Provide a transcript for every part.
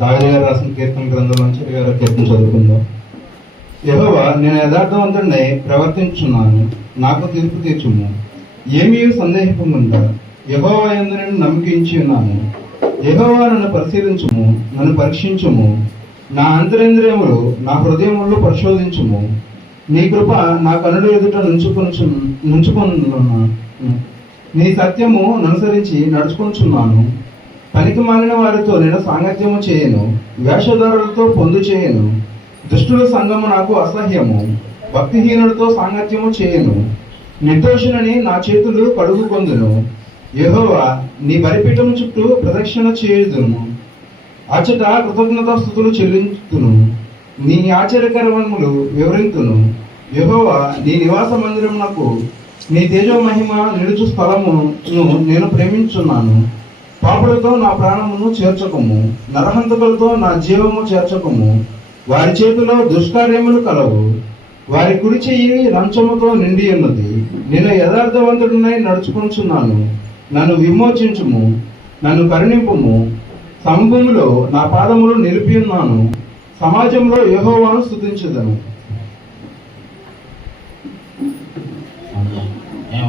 దావీదు గారు రాసిన కీర్తన గ్రంథం నుంచి కీర్తన చదువుకుందాం. యెహోవా, నేను యథార్థవంతుడై ప్రవర్తించున్నాను, నాకు తీర్పు తీర్చుము. ఏమీ సందేహింపకుండా యెహోవా యందు నేను నమ్మకించి ఉన్నాను. యెహోవా, నన్ను పరిశీలించుము, నన్ను పరీక్షించుము, నా అంతరేంద్రియములు నా హృదయములో పరిశోధించుము. నీ కృప నా కనుల ఎదుట నుంచుకొనున్నాను. నీ సత్యము అనుసరించి నడుచుకొనుచున్నాను. పనికి మాలిన వారితో నేను సాంగత్యము చేయను, వేషధారులతో పొందు చేయను. దుష్టుల సంగము నాకు అసహ్యము, భక్తిహీనులతో సాంగత్యము చేయను. నిర్దోషులని నా చేతులు కడుగుకొందును. యెహోవా, నీ బలిపీఠము చుట్టూ ప్రదక్షిణ చేయుదును. అచ్చట కృతజ్ఞతాస్తుతులు చెల్లించుతును, నీ ఆశ్చర్యకర్మములు వివరింతును. యెహోవా, నీ నివాస మందిరమునకు నీ తేజో మహిమ నిలుచు స్థలమును నేను ప్రేమించున్నాను. పాపులతో నా ప్రాణమును చేర్చకము, నరహంతకులతో నా జీవము చేర్చకము. వారి చేతిలో దుష్కార్యములు కలవు, వారి కుడి చెయ్యి లంచముతో నిండి ఉన్నది. నేను యథార్థవంతుడినై నడుచుకుంటున్నాను. నన్ను విమోచించుము, నన్ను కరుణింపుము. సమభూమిలో నా పాదములు నిలిపి ఉన్నాను, సమాజంలో యెహోవాను స్తుతించుదను.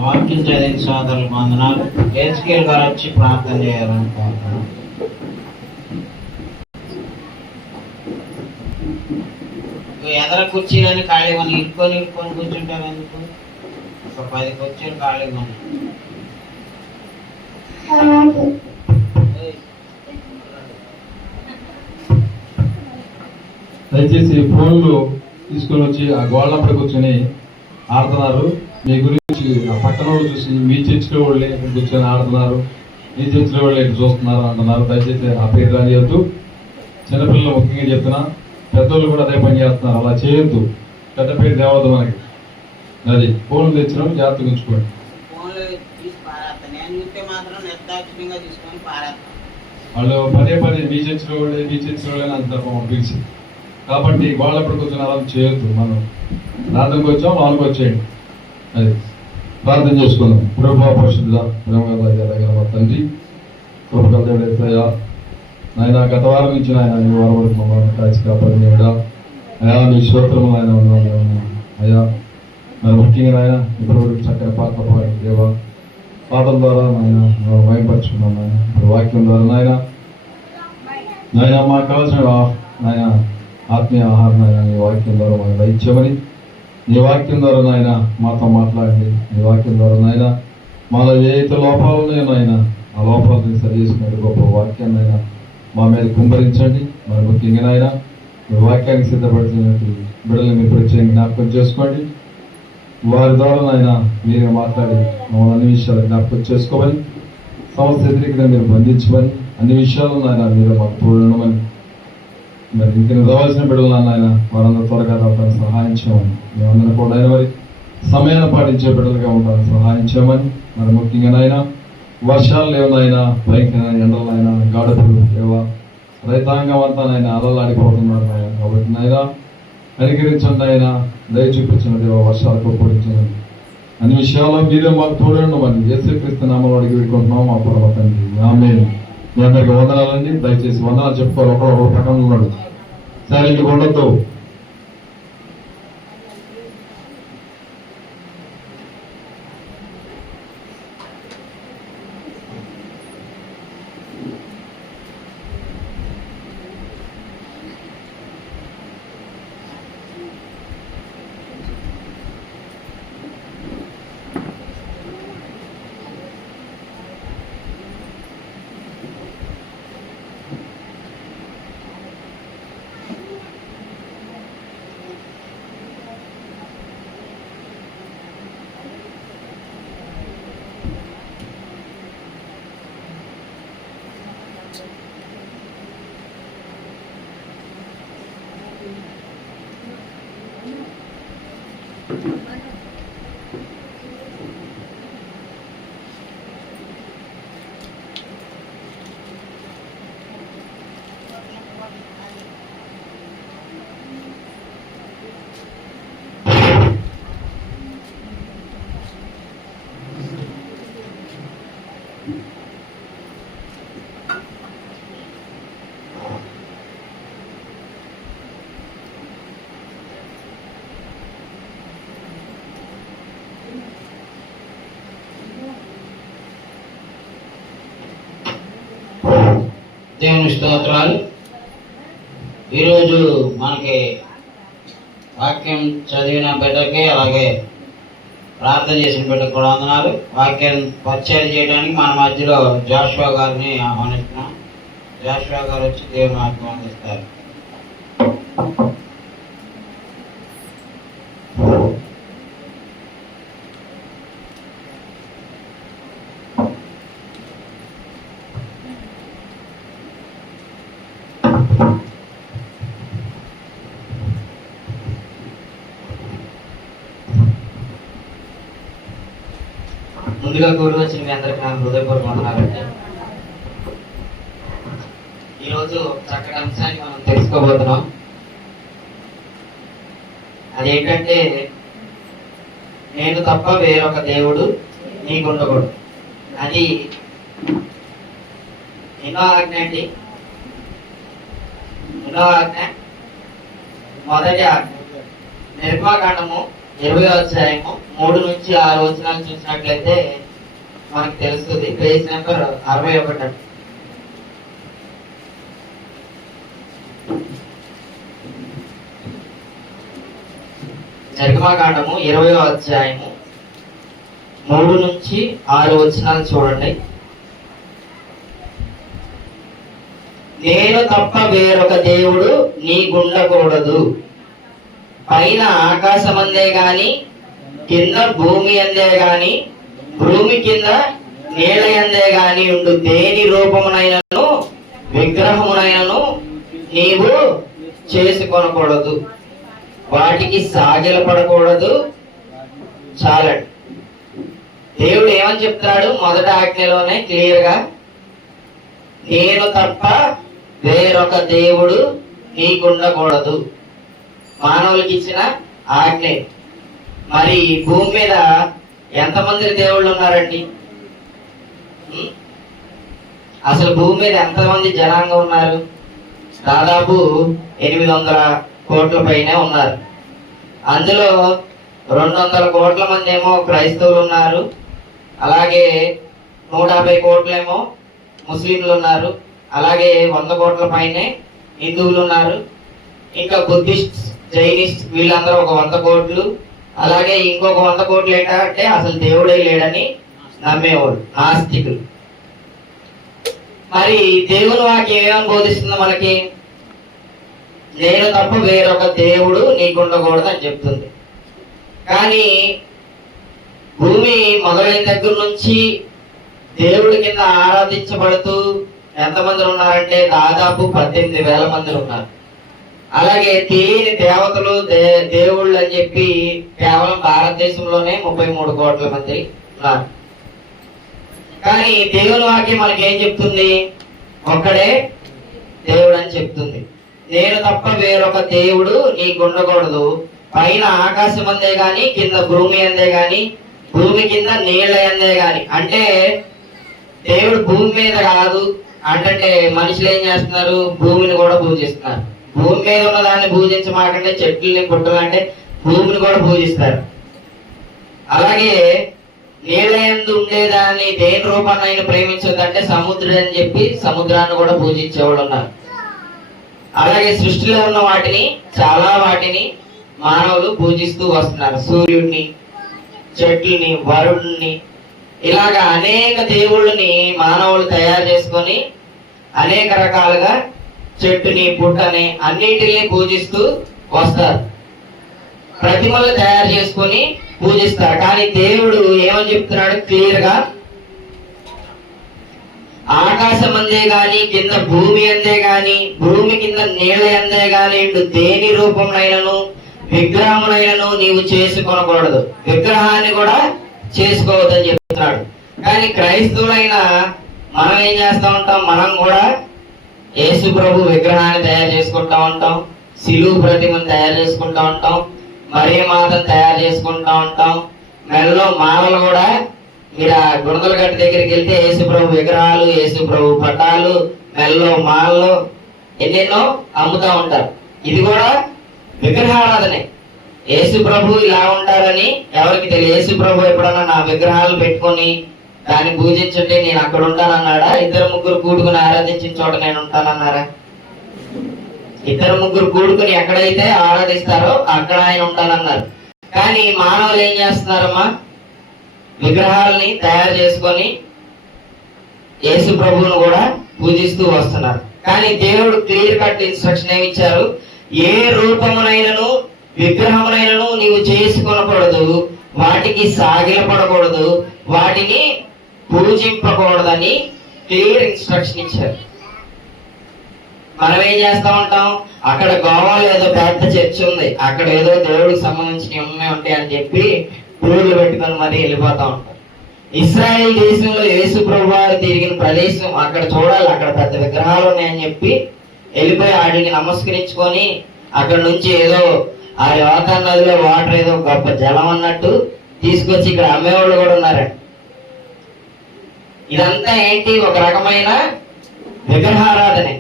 వాక్యం చదివిన సోదరులకు వందనాలు. హెచ్కేల్ గారు వచ్చి ప్రార్థన చేయాలని కోరుతున్నాను. ఎదర కుర్చీలని ఖాళీగా ఇరుక్కొని కూర్చుంటారు ఎందుకు? ఒక 10 కుర్చీలు ఖాళీగా ఉన్నాయి. దయచేసి ఫోన్లు తీసుకొని వచ్చి ఆ గోళ్ళపై కూర్చొని ఆడుతున్నారు. మీ గురించి ఆ పక్కన వాళ్ళు చూసి మీ చర్చిలో వాళ్ళే ఇక్కడ కూర్చొని ఆడుతున్నారు, మీ చర్చిలో వాళ్ళే ఇక్కడ చూస్తున్నారు అంటున్నారు. దయచేసి ఆ పేరు రానియద్దు. చిన్నపిల్లలు ముఖ్యంగా చెప్తున్నా, పెద్దోళ్ళు కూడా అదే పని చేస్తున్నారు. అలా చేయొద్దు, పెద్ద పేరు తేవద్దు మనకి. అది ఫోన్లు తెచ్చడం జాగ్రత్తగా ఉంచుకోండి. వాళ్ళు పదే పదే మీ చర్చిలో వాళ్ళే మీ చర్చిలో వాళ్ళే అంటారు పిలిచి. కాబట్టి గోళ్ళపై కూర్చొని అలా చేయొద్దు. మనం ప్రార్థనకు వచ్చాం, వాళ్ళకి వచ్చేయండి. అది ప్రార్థన చేసుకుందాం. ప్రభువా, పరిశుద్ధ ప్రేమ తండ్రి, కృపగల దేవుడేసయ్యా, నాయన గత వారం నుంచి నాయన ఈ వారం వరకు మమ్మల్ని కాచి కాపాడినవాడా అయా, నీ స్తోత్రము ఆయన ఉన్నాను అయ్యా. మరి ముఖ్యంగా నాయన ఇప్పుడు చక్కని పాటలు పాడి దేవా, పాటల ద్వారా నాయన భయపరుచుకున్నాం. నాయన ఇప్పుడు వాక్యం ద్వారా నాయన మాకు కావాల్సిన నాయన ఆత్మీయ ఆహారం నాయన నీ వాక్యం ద్వారా మాకు దయచేయమని, నీ వాక్యం ద్వారా నాయన మాతో మాట్లాడండి. నీ వాక్యం ద్వారా నాయన మాలో ఏదైతే లోపాలు ఉన్నాయో నాయన ఆ లోపాలను సరి చేసుకునే గొప్ప వాక్యాన్ని నాయన మా మీద కుమ్మరించండి. మరి ముఖ్యంగా నాయన మీ వాక్యానికి సిద్ధపడుతున్నట్టు బిడ్డలు మీరు ప్రత్యేకంగా జ్ఞాపకం చేసుకోండి. వారి ద్వారా నాయన మీరే మాట్లాడి మమ్మల్ని అన్ని విషయాలు జ్ఞాపకం చేసుకోమని, సమస్య వ్యతిరేకంగా మీరు బంధించమని, అన్ని విషయాలు నాయన మీరు మాకు తోడమని, మరి ఇంక రావాల్సిన బిడ్డలు నాయన వారందరూ త్వరగా రావడానికి సహాయం చేయమని, మేమందరం కూడా అయిన మరి సమయాన్ని పాటించే బిడ్డలుగా ఉండడానికి సహాయం చేయమని, మరి ముఖ్యంగా నాయన వర్షాలు లేవనైనా భయంకరమైన ఎండలైనా గాడుపులు లేవా రైతాంగం అంతా నాయన అలలాడిపోతున్నారు నాయన. కాబట్టి నాయన కనికరించండి, ఆయన దయ చూపించిన దేవ, వర్షాలు కోపడించండి. అన్ని విషయాల్లో మీరే మాకు తోడమని యేసుక్రీస్తు నామములో అడిగి వేడుకుంటున్నాం మా పరమ తండ్రి, ఆమేన్. మీ అందరికి వందనాలండి. దయచేసి వందనాలు చెప్పుకోవాలి. ఒకరు పక్కన ఉన్నాడు, సరే ఇంక ఉండొద్దు. దేవుని స్తోత్రాలు. ఈరోజు మనకి వాక్యం చదివిన బిడ్డకి, అలాగే ప్రార్థన చేసిన బిడ్డకు కూడా వందనాలు. వాక్యం పరిచయం చేయడానికి మన మధ్యలో జాషువా గారిని ఆహ్వానిస్తున్నాం. జాషువా గారు వచ్చి దేవుని వాక్యం అందిస్తారు. ముందుగా కూడి వచ్చిన మీ అందరికీ నాకు హృదయపూర్వక వందనాలండి. ఈరోజు చక్కటి అంశాన్ని మనం తెలుసుకోబోతున్నాం. అదేంటంటే, నేను తప్ప వేరొక దేవుడు నీకుండకూడదు. అది ఎన్నో ఆజ్ఞ అండి. ఎన్నో ఆజ్ఞ. మొదటి ఆజ్ఞ నిర్మాకాండము 20వ అధ్యాయము 3 నుంచి 6 వచనాలు చూసినట్లయితే మనకు తెలుస్తుంది. Page number 61. నిర్గమకాండము 20వ అధ్యాయము 3 నుంచి 6 వచనాలు చూడండి. నేను తప్ప వేరొక దేవుడు నీకుండకూడదు. పైన ఆకాశమందే గాని, కింద భూమి అందే గాని, భూమి కింద నీళ్ళ అందే గాని ఉండు దేని రూపమునైనను విగ్రహమునైనను నీవు చేసుకొనకూడదు. వాటికి సాగిలపడకూడదు. చాలండి. దేవుడు ఏమని చెప్తున్నాడు? మొదటి ఆజ్ఞలోనే క్లియర్ గా, నేను తప్ప వేరొక దేవుడు నీకుండకూడదు. మానవులకి ఇచ్చిన ఆజ్ఞ. మరి భూమి మీద ఎంతమంది దేవుళ్ళు ఉన్నారండి? అసలు భూమి మీద ఎంతమంది జనాంగం ఉన్నారు? దాదాపు 800 కోట్ల పైనే ఉన్నారు. అందులో 200 కోట్ల మంది ఏమో క్రైస్తవులు ఉన్నారు. అలాగే 150 కోట్లేమో ముస్లింలు ఉన్నారు. అలాగే 100 కోట్ల పైనే హిందువులు ఉన్నారు. ఇంకా బుద్ధిస్ట్, జైనిస్ట్ వీళ్ళందరూ ఒక 100 కోట్లు. అలాగే ఇంకొక 100 కోట్లు ఏంటంటే అసలు దేవుడే లేడని నమ్మేవాడు, నాస్తికులు. మరి దేవుని వాక్యం ఏమని బోధిస్తుందో మనకి? నేను తప్ప వేరొక దేవుడు నీకుండకూడదు అని చెప్తుంది. కానీ భూమి మొదలైన దగ్గర నుంచి దేవుడి కింద ఆరాధించబడుతూ ఎంతమంది ఉన్నారంటే దాదాపు 18,000 మంది ఉన్నారు. అలాగే తెలియని దేవతలు, దేవుళ్ళు అని చెప్పి కేవలం భారతదేశంలోనే 33 కోట్ల మంది ఉన్నారు. కానీ దేవుని వాక్యం మనకి ఏం చెప్తుంది? ఒక్కడే దేవుడు అని చెప్తుంది. నేను తప్ప వేరొక దేవుడు నీకుండకూడదు. పైన ఆకాశం అందే గాని, కింద భూమి అందే గాని, భూమి కింద నీళ్ళ అందే గాని. అంటే దేవుడు భూమి మీద కాదు అంటే మనుషులు ఏం చేస్తున్నారు? భూమిని కూడా పూజిస్తున్నారు. భూమి మీద ఉన్న దాన్ని పూజించమాకంటే చెట్లని, పుట్టలు అంటే భూమిని కూడా పూజిస్తారు. అలాగే నీళ్ళ యందు ఉండేదాన్ని దేని రూపాన్ని ఆయన ప్రేమించొద్దంటే సముద్రం అని చెప్పి సముద్రాన్ని కూడా పూజించేవాళ్ళు ఉన్నారు. అలాగే సృష్టిలో ఉన్న వాటిని, చాలా వాటిని మానవులు పూజిస్తూ వస్తున్నారు. సూర్యుడిని, చెట్లని, వరుణ్ణి, ఇలాగా అనేక దేవుళ్ళని మానవులు తయారు చేసుకొని అనేక రకాలుగా చెట్టుని, పుట్టని అన్నిటిని పూజిస్తూ వస్తారు. ప్రతిమలు తయారు చేసుకొని పూజిస్తారు. కానీ దేవుడు ఏమని చెప్తున్నాడు క్లియర్ గా? ఆకాశం అందే గాని, కింద భూమి అందే గాని, భూమి కింద నీళ్ళ అందే గాని దేని రూపంనైనను విగ్రహమునైనను నీవు చేసుకొనకూడదు. విగ్రహాన్ని కూడా చేసుకోవద్దని చెప్తున్నాడు. కానీ క్రైస్తవులైన మనం ఏం చేస్తూ ఉంటాం? మనం కూడా యేసు ప్రభు విగ్రహాన్ని తయారు చేసుకుంటా ఉంటాం. శిలువ ప్రతిమను తయారు చేసుకుంటా ఉంటాం. మరియ మాతను తయారు చేసుకుంటా ఉంటాం. మెడలో మాలలు కూడా, మీరు ఆ గుణదల గట్టి దగ్గరికి వెళ్తే యేసు ప్రభు విగ్రహాలు, యేసు ప్రభు పటాలు, మెడలో మాలలు ఎన్నెన్నో అమ్ముతా ఉంటారు. ఇది కూడా విగ్రహారాధనే. యేసు ప్రభు ఇలా ఉంటారని ఎవరికి తెలియదు. యేసు ప్రభు ఎప్పుడన్నా నా విగ్రహాలు పెట్టుకొని దాన్ని పూజించుంటే నేను అక్కడ ఉంటానన్నాడా? ఇద్దరు ముగ్గురు కూడుకుని ఆరాధించిన చోట నేను ఉంటానన్నారా? ఇద్దరు ముగ్గురు కూడుకుని ఎక్కడైతే ఆరాధిస్తారో అక్కడ ఆయన ఉంటానన్నారు. కానీ మానవులు ఏం చేస్తున్నారమ్మా? విగ్రహాలని తయారు చేసుకొని యేసు ప్రభువును కూడా పూజిస్తూ వస్తున్నారు. కానీ దేవుడు క్లియర్ కట్ ఇన్స్ట్రక్షన్ ఏమి ఇచ్చారు? ఏ రూపమునైనను విగ్రహమునైనను నీవు చేసుకొనకూడదు, వాటికి సాగిలపడకూడదు, వాటిని పూజింపకూడదని క్లియర్ ఇన్స్ట్రక్షన్ ఇచ్చారు. మనం ఏం చేస్తా ఉంటాం? అక్కడ గోవాలో ఏదో పెద్ద చర్చ్ ఉంది, అక్కడ ఏదో దేవుడికి సంబంధించిన ఉన్నాయి ఉంటాయి అని చెప్పి పూలు పెట్టుకొని మరి వెళ్ళిపోతా ఉంటాం. ఇశ్రాయేల్ దేశంలో యేసు ప్రభు వారు తిరిగిన ప్రదేశం అక్కడ చూడాలి, అక్కడ పెద్ద విగ్రహాలు ఉన్నాయని చెప్పి వెళ్ళిపోయి వాటికి నమస్కరించుకొని అక్కడ నుంచి ఏదో ఆ యోర్దాను నదిలో వాటర్ ఏదో గొప్ప జలం అన్నట్టు తీసుకొచ్చి ఇక్కడ అమ్మేవాళ్ళు కూడా ఉన్నారండి. ఇదంతా ఏంటి? ఒక రకమైన విగ్రహారాధనే.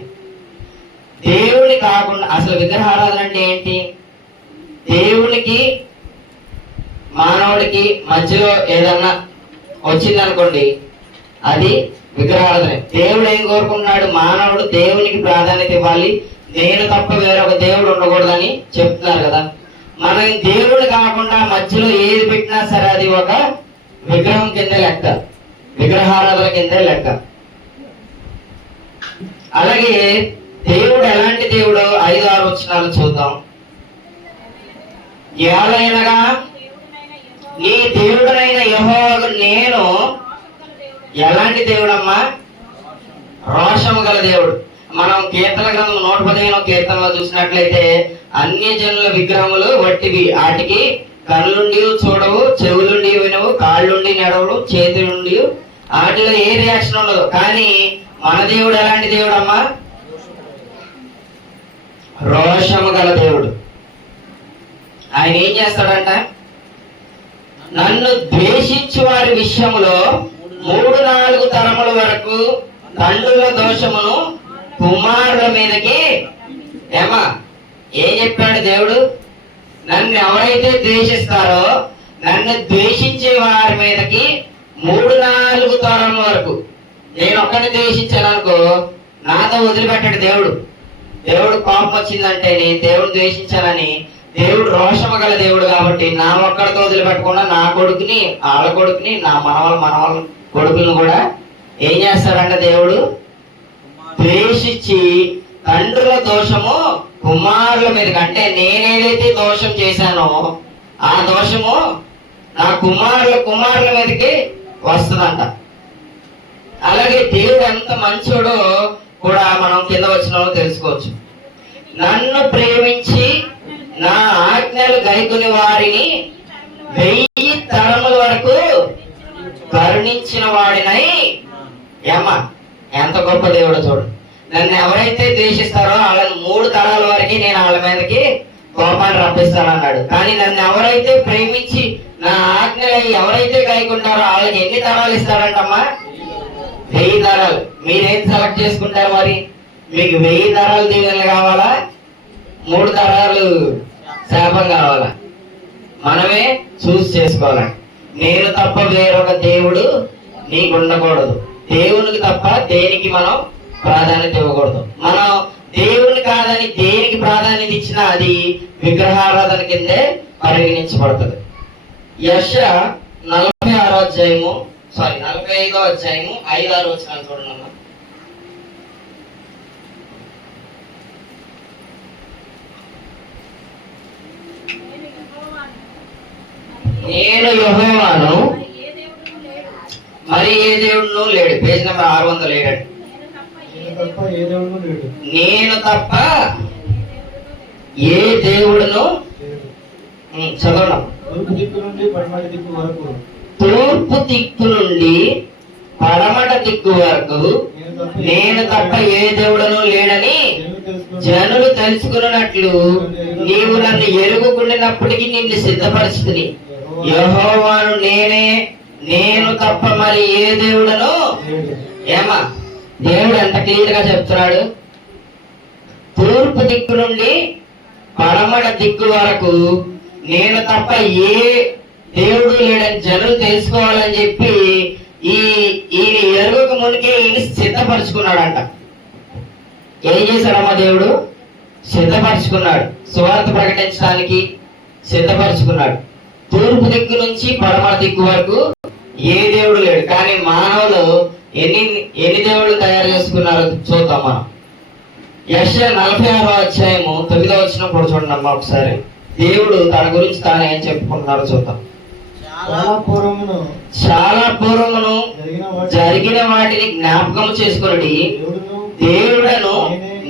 దేవుని కాకుండా అసలు విగ్రహారాధన అంటే ఏంటి? దేవునికి మానవుడికి మధ్యలో ఏదన్నా వచ్చిందనుకోండి, అది విగ్రహారాధన. దేవుడు ఏం కోరుకుంటున్నాడు? మానవుడు దేవునికి ప్రాధాన్యత ఇవ్వాలి, నేను తప్ప వేరొక దేవుడు ఉండకూడదని చెప్తున్నారు కదా. మనం దేవుడు కాకుండా మధ్యలో ఏది పెట్టినా సరే అది ఒక విగ్రహం కింద లెక్క, విగ్రహారాధన కింద లెక్క. అలాగే దేవుడు ఎలాంటి దేవుడు? 5-6 వచనాలు చూద్దాం. ఏలైనగా నీ దేవుడనైన యెహోవాకు నేను ఎలాంటి దేవుడమ్మా? రోషము గల దేవుడు. మనం కీర్తన గ్రంథం 115 కీర్తనలో చూసినట్లయితే అన్య జనుల విగ్రహములు వట్టివి, వాటికి కళ్ళుండి చూడవు, చెవులుండి వినవు, కాళ్ళుండి నడవడు, చేతులుండి వాటిలో ఏ రియాక్షన్ ఉండదు. కానీ మన దేవుడు ఎలాంటి దేవుడు అమ్మా? రోషము గల దేవుడు. ఆయన ఏం చేస్తాడంట? నన్ను ద్వేషించు వారి విషయంలో 3-4 తరముల వరకు తండ్రుల దోషమును కుమారుల మీదకి ఏమా ఏం చెప్పాడు దేవుడు? నన్ను ఎవరైతే ద్వేషిస్తారో నన్ను ద్వేషించే వారి మీదకి 3-4 తరం వరకు. నేను ఒక్కడిని ద్వేషించాను అనుకో, నాతో వదిలిపెట్టాడు దేవుడు. దేవుడు కోపం వచ్చిందంటే నేను దేవుడు ద్వేషించానని, దేవుడు రోషము గల దేవుడు కాబట్టి నా ఒక్కడితో వదిలిపెట్టకుండా నా కొడుకుని, ఆళ్ళ కొడుకుని, నా మనవల కొడుకులను కూడా ఏం చేస్తాడంటే దేవుడు ద్వేషించి తండ్రుల దోషము కుమారుల మీదకి, అంటే నేనేదైతే దోషం చేశానో ఆ దోషము నా కుమారుల మీదకి వస్తుందంట. అలాగే దేవుడు ఎంత మంచోడో కూడా మనం కింద వచ్చిన తెలుసుకోవచ్చు. నన్ను ప్రేమించి నా ఆజ్ఞలు గైకొని వారిని 1000 తరముల వరకు కరుణించిన వాడినై. ఏమా ఎంత గొప్ప దేవుడు చూడు. నన్ను ఎవరైతే ద్వేషిస్తారో వాళ్ళని 3 తరాల వరకు నేను వాళ్ళ మీదకి కోపాన్ని రప్పిస్తానన్నాడు. కానీ నన్ను ఎవరైతే ప్రేమించి నా ఆజ్ఞలు ఎవరైతే గైకుంటారో వాళ్ళకి ఎన్ని తరాలు ఇస్తాడంటమ్మా? 1000 తరాలు. మీరేం సెలెక్ట్ చేసుకుంటారు మరి? మీకు 1000 తరాలు దీవెనలు కావాలా, 3 తరాలు శాపం కావాలా? మనమే చూస్ చేసుకోవాలి. నేను తప్ప వేరొక దేవుడు నీకు ఉండకూడదు. దేవునికి తప్ప దేనికి మనం ప్రాధాన్యత ఇవ్వకూడదు. మనం దేవుని కాదని దేనికి ప్రాధాన్యత ఇచ్చినా అది విగ్రహారాధన కిందే పరిగణించబడుతుంది. యెషయా 45వ అధ్యాయము 45వ అధ్యాయము 5-6 వచనాలు చూడండి. నేను యెహోవాను, మరి ఏ దేవుడును లేడు. Page number 607. నేను తప్ప ఏ దేవుడును చదవడం. తూర్పు దిక్కు నుండి పడమట దిక్కు వరకు నేను తప్ప ఏ దేవుడును లేడని జనులు తెలుసుకున్నట్లు నీవు నన్ను ఎరుగుకుండినప్పటికీ నిన్ను సిద్ధపరిస్థితి. యెహోవాను నేనే, నేను తప్ప మరి ఏ దేవుడను. ఏమా దేవుడు ఎంత క్లియర్ గా చెప్తున్నాడు? తూర్పు దిక్కు నుండి పడమట దిక్కు వరకు నేను తప్ప ఏ దేవుడు లేడని జనులు తెలుసుకోవాలని చెప్పి ఈయన ఎరుగక మునికే ఈయన సిద్ధపరుచుకున్నాడంట. ఏం చేశాడమ్మా దేవుడు? సిద్ధపరుచుకున్నాడు. సువార్త ప్రకటించడానికి సిద్ధపరుచుకున్నాడు. తూర్పు దిక్కు నుంచి పడమర దిక్కు వరకు ఏ దేవుడు లేడు. కానీ మానవులు ఎన్ని దేవుళ్ళు తయారు చేసుకున్నారో చూద్దాం మనం. యెషయా 46వ అధ్యాయము 9వ వచనం కూడా చూడండి అమ్మా ఒకసారి. దేవుడు తన గురించి తాను ఏం చెప్పుకుంటున్నారో చూద్దాం. చాలా పూర్వమును జరిగిన వాటిని జ్ఞాపకం చేసుకుని దేవుడను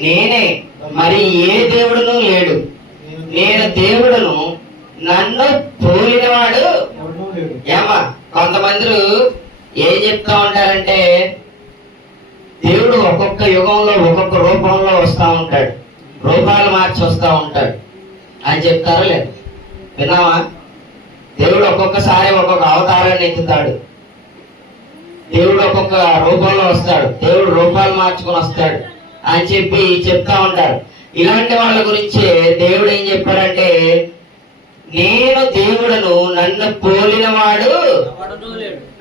నేనే, మరి ఏ దేవుడును లేడు. నేను దేవుడను, నన్ను పోలినవాడు. ఏమా కొంతమంది ఏం చెప్తా ఉంటారంటే దేవుడు ఒక్కొక్క యుగంలో ఒక్కొక్క రూపంలో వస్తా ఉంటాడు, రూపాలు మార్చి వస్తా ఉంటాడు అని చెప్తారా లేదు? విన్నావా? దేవుడు ఒక్కొక్కసారి ఒక్కొక్క అవతారాన్ని ఎత్తుతాడు. దేవుడు ఒక్కొక్క రూపంలో వస్తాడు, దేవుడు రూపాలు మార్చుకొని వస్తాడు అని చెప్పి చెప్తా ఉంటారు. ఇలాంటి వాళ్ళ గురించే దేవుడు ఏం చెప్పాడంటే, నేను దేవుడను, నన్ను పోలిన వాడు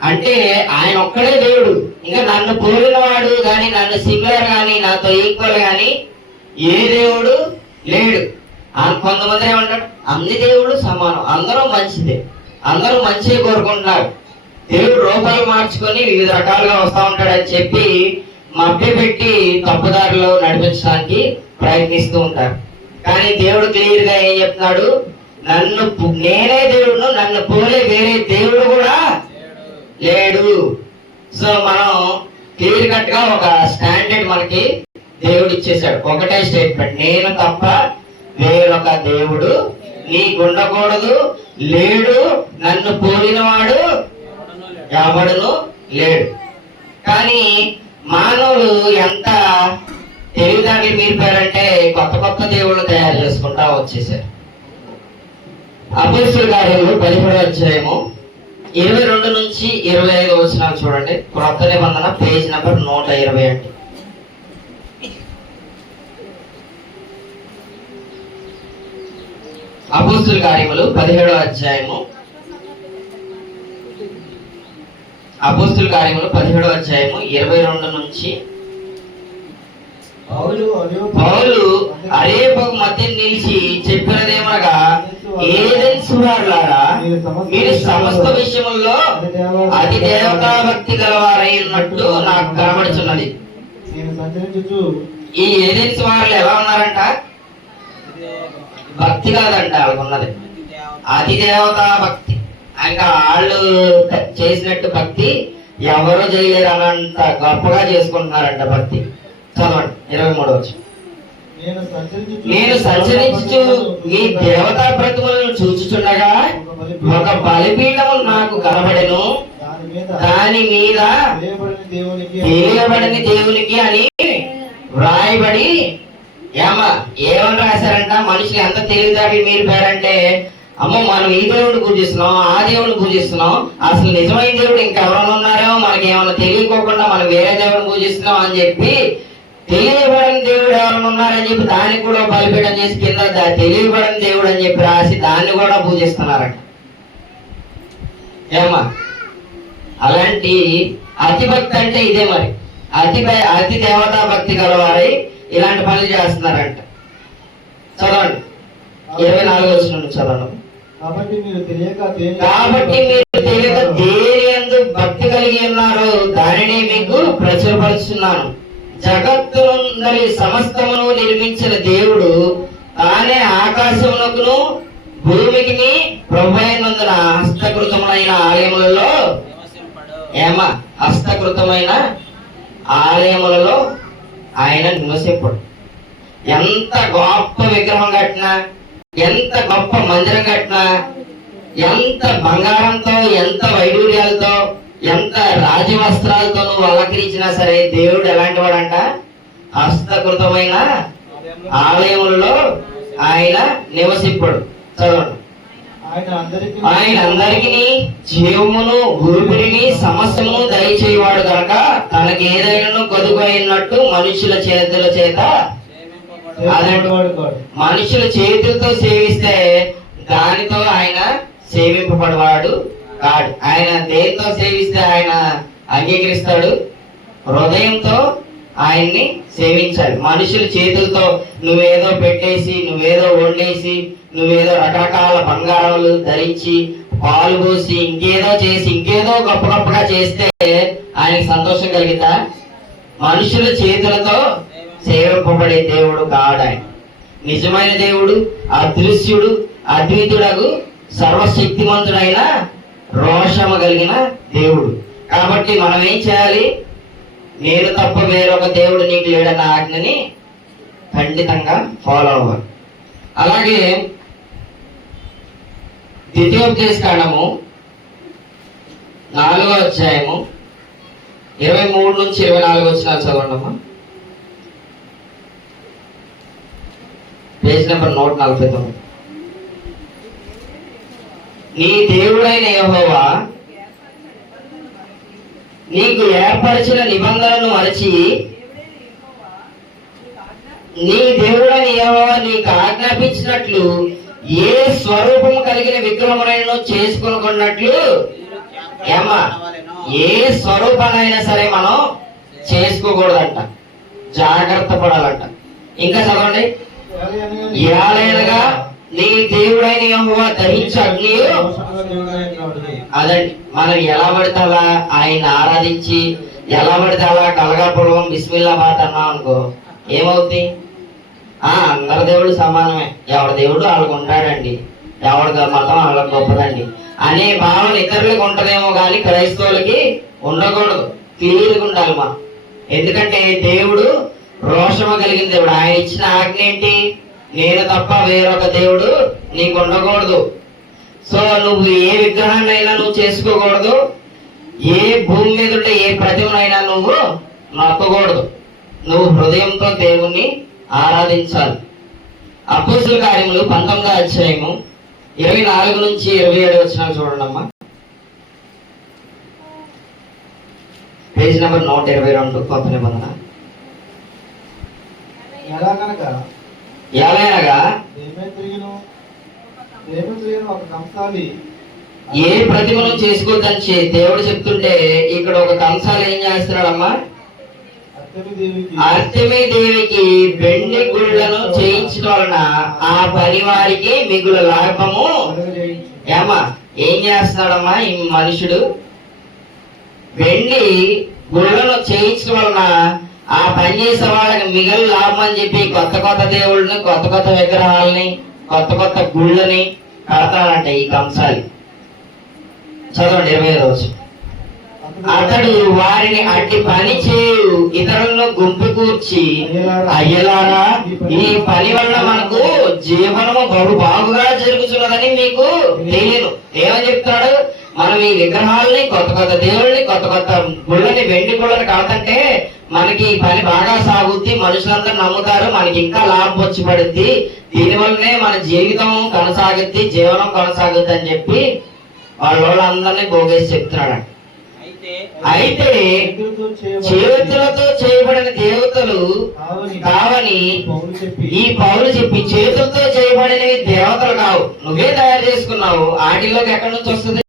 అంటే ఆయన ఒక్కడే దేవుడు. ఇంకా నన్ను పోలిన వాడు కానీ, నన్ను సిమిలర్ కానీ, నాతో ఈక్వల్ కానీ ఏ దేవుడు లేడు. కొంతమంది ఏమంటారు, అన్ని దేవుడు సమానం, అందరూ మంచిదే, అందరూ మంచిగా కోరుకుంటున్నారు. దేవుడు రూపాలు మార్చుకొని వివిధ రకాలుగా వస్తా ఉంటాడని చెప్పి మభ్యపెట్టి తప్పుదారిలో నడిపించడానికి ప్రయత్నిస్తూ ఉంటారు. కానీ దేవుడు క్లియర్ గా ఏం చెప్తున్నాడు? నేనే దేవుడును, నన్ను పోలే వేరే దేవుడు కూడా లేడు. సో మనం క్లియర్ కట్ గా ఒక స్టాండర్డ్ మనకి దేవుడు ఇచ్చేసాడు. ఒకటే స్టేట్మెంట్, నేను తప్ప వేరొక దేవుడు నీకు ఉండకూడదు, లేడు, నన్ను పోలినవాడు ఎవడును లేడు. కానీ మానవులు ఎంత తెలివితేటలు మీరిపోయారంటే కొత్త కొత్త దేవుళ్ళు తయారు చేసుకుంటా వచ్చేసారు. అపోస్తలుల కార్యములు 17వ అధ్యాయము 22 నుంచి 25 వచనాలు చూడండి. క్రొత్త నిబంధన పేజ్ నెంబర్ 120 అండి. అపోస్తలుల కార్యములు 17వ అధ్యాయము 22 నుంచి పౌలు అరేపకు మధ్య నిలిచి చెప్పినదేమనగా, ఏదెన్ సువారులారా, మీరు సమస్త విషయముల్లో అతి దేవతా భక్తి గలవారై ఉన్నట్టు నాకు కనబడుచున్నది. ఈ ఏదెన్ సువారులు ఎలా ఉన్నారంట? భక్తి కాదంట వాళ్ళకు ఉన్నది, అతి దేవతా భక్తి. ఇంకా వాళ్ళు చేసినట్టు భక్తి ఎవరో చేయలేరు అన్నంత గొప్పగా చేసుకుంటున్నారంట భక్తి. చదవండి 23వ వచనం. నేను సంచరించు ఈ దేవతా ప్రతిమలను చూచుచుండగా ఒక బలిపీఠము నాకు కనబడెను, దాని మీద తెలియబడని దేవునికి అని వ్రాయబడి. ఏమని రాశారంట? మనుషులు ఎంత తెలివితేటలు మీరిపోయారంటే, అమ్మో మనం ఈ దేవుడిని పూజిస్తున్నాం, ఆ దేవుడిని పూజిస్తున్నాం, అసలు నిజమైన దేవుడు ఇంకెవరైనా ఉన్నారో మనకి ఏమైనా తెలియకోకుండా మనం వేరే దేవుడిని పూజిస్తున్నాం అని చెప్పి, తెలియబడని దేవుడు ఎవరైనా ఉన్నారని చెప్పి దానికి కూడా బలిపీఠం చేసి కింద తెలియబడని దేవుడు అని చెప్పి రాసి దాన్ని కూడా పూజిస్తున్నారట. అలాంటి అతి భక్తి అంటే ఇదే. మరి అతి దేవతా భక్తి గలవారై ఇలాంటి పనులు చేస్తున్నారంట. చదవండి 24వ వచనం చదవండి. కాబట్టి మీరు తెలియక దేని యందు భక్తి కలిగి ఉన్నారో దానిని మీకు ప్రచురపరుచున్నాను. జగత్తునందరి సమస్తమును నిర్మించిన దేవుడు తానే ఆకాశమునకును భూమికి ప్రభువైనందున హస్తకృతమైన ఆలయములలో హస్తకృతమైన ఆలయములలో ఆయన నివసింపడు. ఎంత గొప్ప విగ్రహం కట్టినా, ఎంత గొప్ప మందిరం కట్టినా, ఎంత బంగారంతో, ఎంత వైడూర్యాలతో, ఎంత రాజవస్త్రాలతో నువ్వు అలంకరించినా సరే దేవుడు ఎలాంటి వాడంట? హస్తకృతమైన ఆలయములలో ఆయన నివసింపడు. చదవండి. ఆయన అందరికీ జీవమును ఊపిరిని సమస్తమును దయచేవాడు కనుక తనకి ఏదైనా కొదుకు అయినట్టు మనుషుల చేతుల చేత, మనుషుల చేతులతో సేవిస్తే దానితో ఆయన సేవింపబడవాడు కాడు. ఆయన దేంతో సేవిస్తే ఆయన అంగీకరిస్తాడు? హృదయంతో ఆయన్ని సేవించాలి. మనుషుల చేతులతో నువ్వేదో పెట్టేసి, నువ్వేదో వండేసి, నువ్వేదో రకరకాల బంగారాలు ధరించి, పాలు పోసి, ఇంకేదో చేసి, ఇంకేదో గొప్ప గొప్పగా చేస్తే ఆయనకి సంతోషం కలిగితా? మనుషుల చేతులతో సేవింపబడే దేవుడు కాడు ఆయన. నిజమైన దేవుడు, అదృశ్యుడు, అద్వితుడగు, సర్వశక్తిమంతుడైన, రోషము కలిగిన దేవుడు. కాబట్టి మనం ఏం చేయాలి? నేను తప్ప వేరొక దేవుడు నీకు లేడన్న ఆజ్ఞని ఖండితంగా ఫాలో అవ్వాలి. అలాగే ద్వితీయోపదేశకాండము 4వ అధ్యాయము 23 నుంచి 24 వచనాలు చదవండమ్మా. Page number 149. నీ దేవుడైన యెహోవా నీకు ఏర్పరిచిన నిబంధనను మరచి, నీ దేవుడైన యెహోవా నీకు ఆజ్ఞాపించినట్లు ఏ స్వరూపము కలిగిన విగ్రహమునైనా చేసుకొనుకున్నట్లు, ఏమా ఏ స్వరూపానైనా సరే మనం చేసుకోకూడదంట, జాగ్రత్త పడాలంట. ఇంకా చదవండి. ఏలైనగా నీ దేవుడైన యెహోవా దహించు అగ్నియు. అదండి, మనం ఎలా పడితే అలా ఆయన ఆరాధించి, ఎలా పడితే అలా కలగాపురం బిస్మిల్లాబాద్ అన్నాం అనుకో, ఏమవుతుంది? అందరి దేవుడు సమానమే, ఎవరి దేవుడు వాళ్ళకు ఉంటాడండి, ఎవరి మతం వాళ్ళకి గొప్పదండి అనే భావన ఇతరులకు ఉంటదేమో కానీ క్రైస్తవులకి ఉండకూడదు. క్లియర్గా ఉండాలి మా. ఎందుకంటే దేవుడు రోషము కలిగిన దేవుడు. ఆయన ఇచ్చిన ఆజ్ఞ ఏంటి? నేను తప్ప వేరొక దేవుడు నీకు ఉండకూడదు. సో నువ్వు ఏ విగ్రహాన్నైనా నువ్వు చేసుకోకూడదు, ఏ భూమి మీద ఉంటే ఏ ప్రతిమనైనా నువ్వు నొక్కకూడదు. నువ్వు హృదయంతో దేవుణ్ణి ఆరాధించాలి. అపోస్తుల కార్యములు 19వ అధ్యాయము 24 నుంచి 27 వచనాలు చూడండి అమ్మా. పేజ్ నెంబర్ 122 కొత్త నిబంధన. ఎలాగనగా ఒక కంసాలి ఏ ప్రతిమను చేసుకోవద్దని దేవుడు చెప్తుంటే, ఇక్కడ ఒక కంసాలి ఏం చేస్తున్నాడమ్మా? అర్తెమీ దేవికి వెండి గుళ్ళను చేయించడం వలన ఆ పని వారికి మిగులు లాభము. ఏమా ఏం చేస్తున్నాడమ్మా ఈ మనుషుడు? వెండి గుళ్ళను చేయించడం వలన ఆ పని చేసే వాళ్ళకి మిగులు లాభం అని చెప్పి కొత్త కొత్త దేవుళ్ళని, కొత్త కొత్త విగ్రహాలని, కొత్త కొత్త గుళ్ళని కడతాడంట ఈ కంసాలి. చదవండి 25వ వచనం. అతడు వారిని అట్టి పని చేయు ఇతరులను గుంపు కూర్చి, అయ్యలారా ఈ పని వల్ల మనకు జీవనము బహు బాగుగా జరుగుతున్నదని మీకు తెలియదు. ఏమని చెప్తాడు? మనం ఈ విగ్రహాలని, కొత్త కొత్త దేవుళ్ళని, కొత్త కొత్త గుళ్ళని, వెండి గుళ్ళని కడతంటే మనకి ఈ పని బాగా సాగుద్ది, మనుషులందరూ నమ్ముతారు, మనకి ఇంకా లాభం వచ్చి పడుద్ది, దీనివల్లనే మన జీవితం కొనసాగుద్ది, జీవనం కొనసాగుద్ది అని చెప్పి వాళ్ళందరినీ పోగేసి చెప్తున్నాడు. అయితే చేతులతో చేయబడిన దేవతలు కావని ఈ పౌలు చెప్పి, చేతులతో చేయబడినవి దేవతలు కావు, నువ్వే తయారు చేసుకున్నావు. వాటిలోకి ఎక్కడి నుంచి వస్తుంది?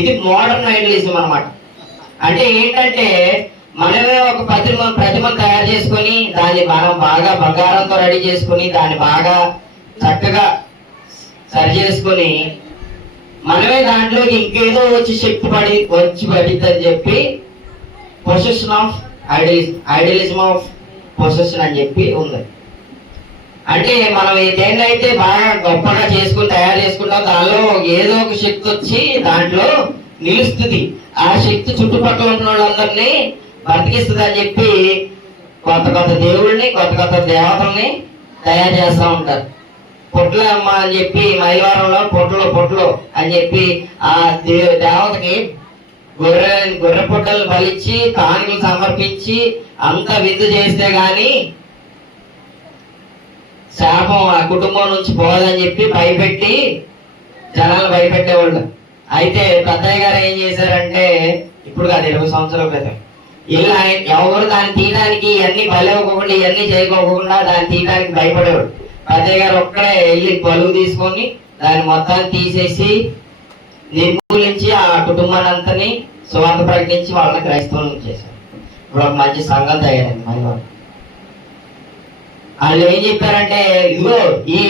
ఇది మోడర్న్ ఐడియలిజం అన్నమాట. అంటే ఏంటంటే మనమే ఒక ప్రతిమను తయారు చేసుకొని, దాన్ని మనం బాగా బంగారంతో రెడీ చేసుకొని, దాన్ని బాగా చక్కగా సరి చేసుకొని, మనమే దాంట్లోకి ఇంకేదో వచ్చి శక్తి వచ్చి పడిద్ది అని చెప్పి possession of idealism of possession అని చెప్పి ఉంది. అంటే మనం దేన్నైతే బాగా గొప్పగా చేసుకుని తయారు చేసుకుంటాం, దానిలో ఏదో ఒక శక్తి వచ్చి దాంట్లో నిలుస్తుంది. ఆ శక్తి చుట్టుపక్కల ఉన్న వాళ్ళందరినీ బ్రతికిస్తుంది అని చెప్పి కొత్త కొత్త దేవుళ్ళని, కొత్త కొత్త దేవతల్ని తయారు చేస్తూ ఉంటారు. పొట్లు అమ్మ అని చెప్పి మైలవరంలో పొట్లు అని చెప్పి ఆ దేవతకి గొర్రె పొట్టలు బలిచ్చి కానుకలు సమర్పించి అంత విందు చేస్తే గాని శాపం ఆ కుటుంబం నుంచి పోదని చెప్పి భయపెట్టి జనాలు భయపెట్టేవాళ్ళు. అయితే పెద్దయ్య గారు ఏం చేశారంటే, ఇప్పుడు కాదు 20 సంవత్సరాల క్రితం, ఇలా ఎవరు దాన్ని తీయడానికి ఇవన్నీ బలవ్వకుండా, ఇవన్నీ చేయకోకుండా దాన్ని తీయడానికి భయపడేవాడు. పెద్దయ్య గారు ఒక్కడే వెళ్ళి బలువు తీసుకొని దాన్ని మొత్తాన్ని తీసేసి నిర్మూలించి ఆ కుటుంబాన్ని అంతని సువార్త ప్రకటించి వాళ్ళని క్రైస్తవులను చేశారు. ఇప్పుడు ఒక మంచి సంఘం తయారైంది మన వాళ్ళు. వాళ్ళు ఏం చెప్పారంటే, ఇగో ఈ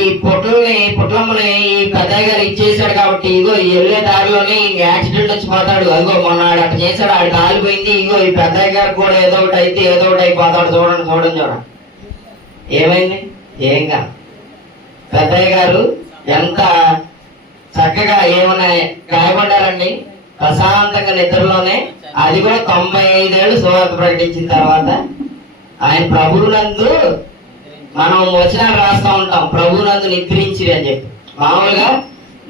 పుట్లమ్మని ఈ పెద్దయ్య గారు ఇచ్చేసాడు కాబట్టి ఇగో వెళ్ళే దారిలోనే యాక్సిడెంట్ వచ్చి పోతాడు, అదిగో మొన్న ఆడు అట్లా చేశాడు, ఆడు కాలిపోయింది, ఇగో ఈ పెద్దయ్య గారు కూడా ఏదో ఒకటి అయితే ఏదో ఒకటి అయిపోతాడు, చూడండి. ఏమైంది? ఏంగా పెద్దయ్య గారు ఎంత చక్కగా ఏమన్నా గాయపడ్డారండి, ప్రశాంతంగా నిద్రలోనే. అది కూడా 95 ఏళ్ళు సువార్త ప్రకటించిన తర్వాత ఆయన ప్రభువునందు, మనం వచనాలు రాస్తా ఉంటాం, ప్రభువునందు నిద్రించిరి అని చెప్పి. మామూలుగా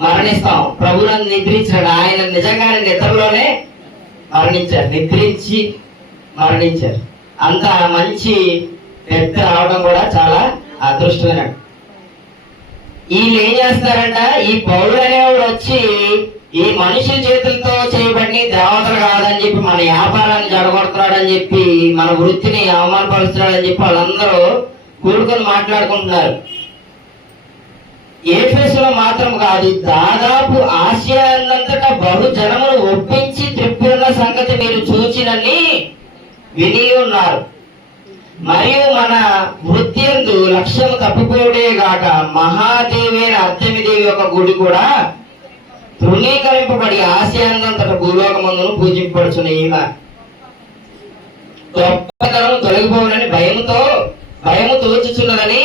మరణిస్తాం, ప్రభువునందు నిద్రించాడు. ఆయన నిజంగానే నిద్రలోనే మరణించారు, నిద్రించి మరణించారు. అంత మంచి పెద్ద రావడం కూడా చాలా అదృష్టమైన. వీళ్ళు ఏం చేస్తారంట, ఈ పౌరుడు అనేవాడు వచ్చి ఈ మనుషుల చేతులతో చేయబడి దేవతలు కాదని చెప్పి మన వ్యాపారాన్ని జడగొడుతున్నాడు అని చెప్పి మన వృత్తిని అవమానపరుస్తున్నాడు అని చెప్పి వాళ్ళందరూ కూడుకొని మాట్లాడుకుంటున్నారు. ఏఫెసులో మాత్రం కాదు, దాదాపు ఆసియా అంతటా బహు జనమును ఒప్పించి త్రిప్పిన సంగతి మీరు చూచినని విని ఉన్నారు. మరియు మన వృత్తి యందు లక్ష్యము తప్పిపోవడే గాక మహాదేవి అయిన అర్తెమిదేవి యొక్క గుడి కూడా తృణీకరింపబడి ఆసియాందంతట భూలోకమందును పూజింపబడుచున్న ఈమె గొప్పతనం తొలగిపోవనని భయము తోచుచున్నదని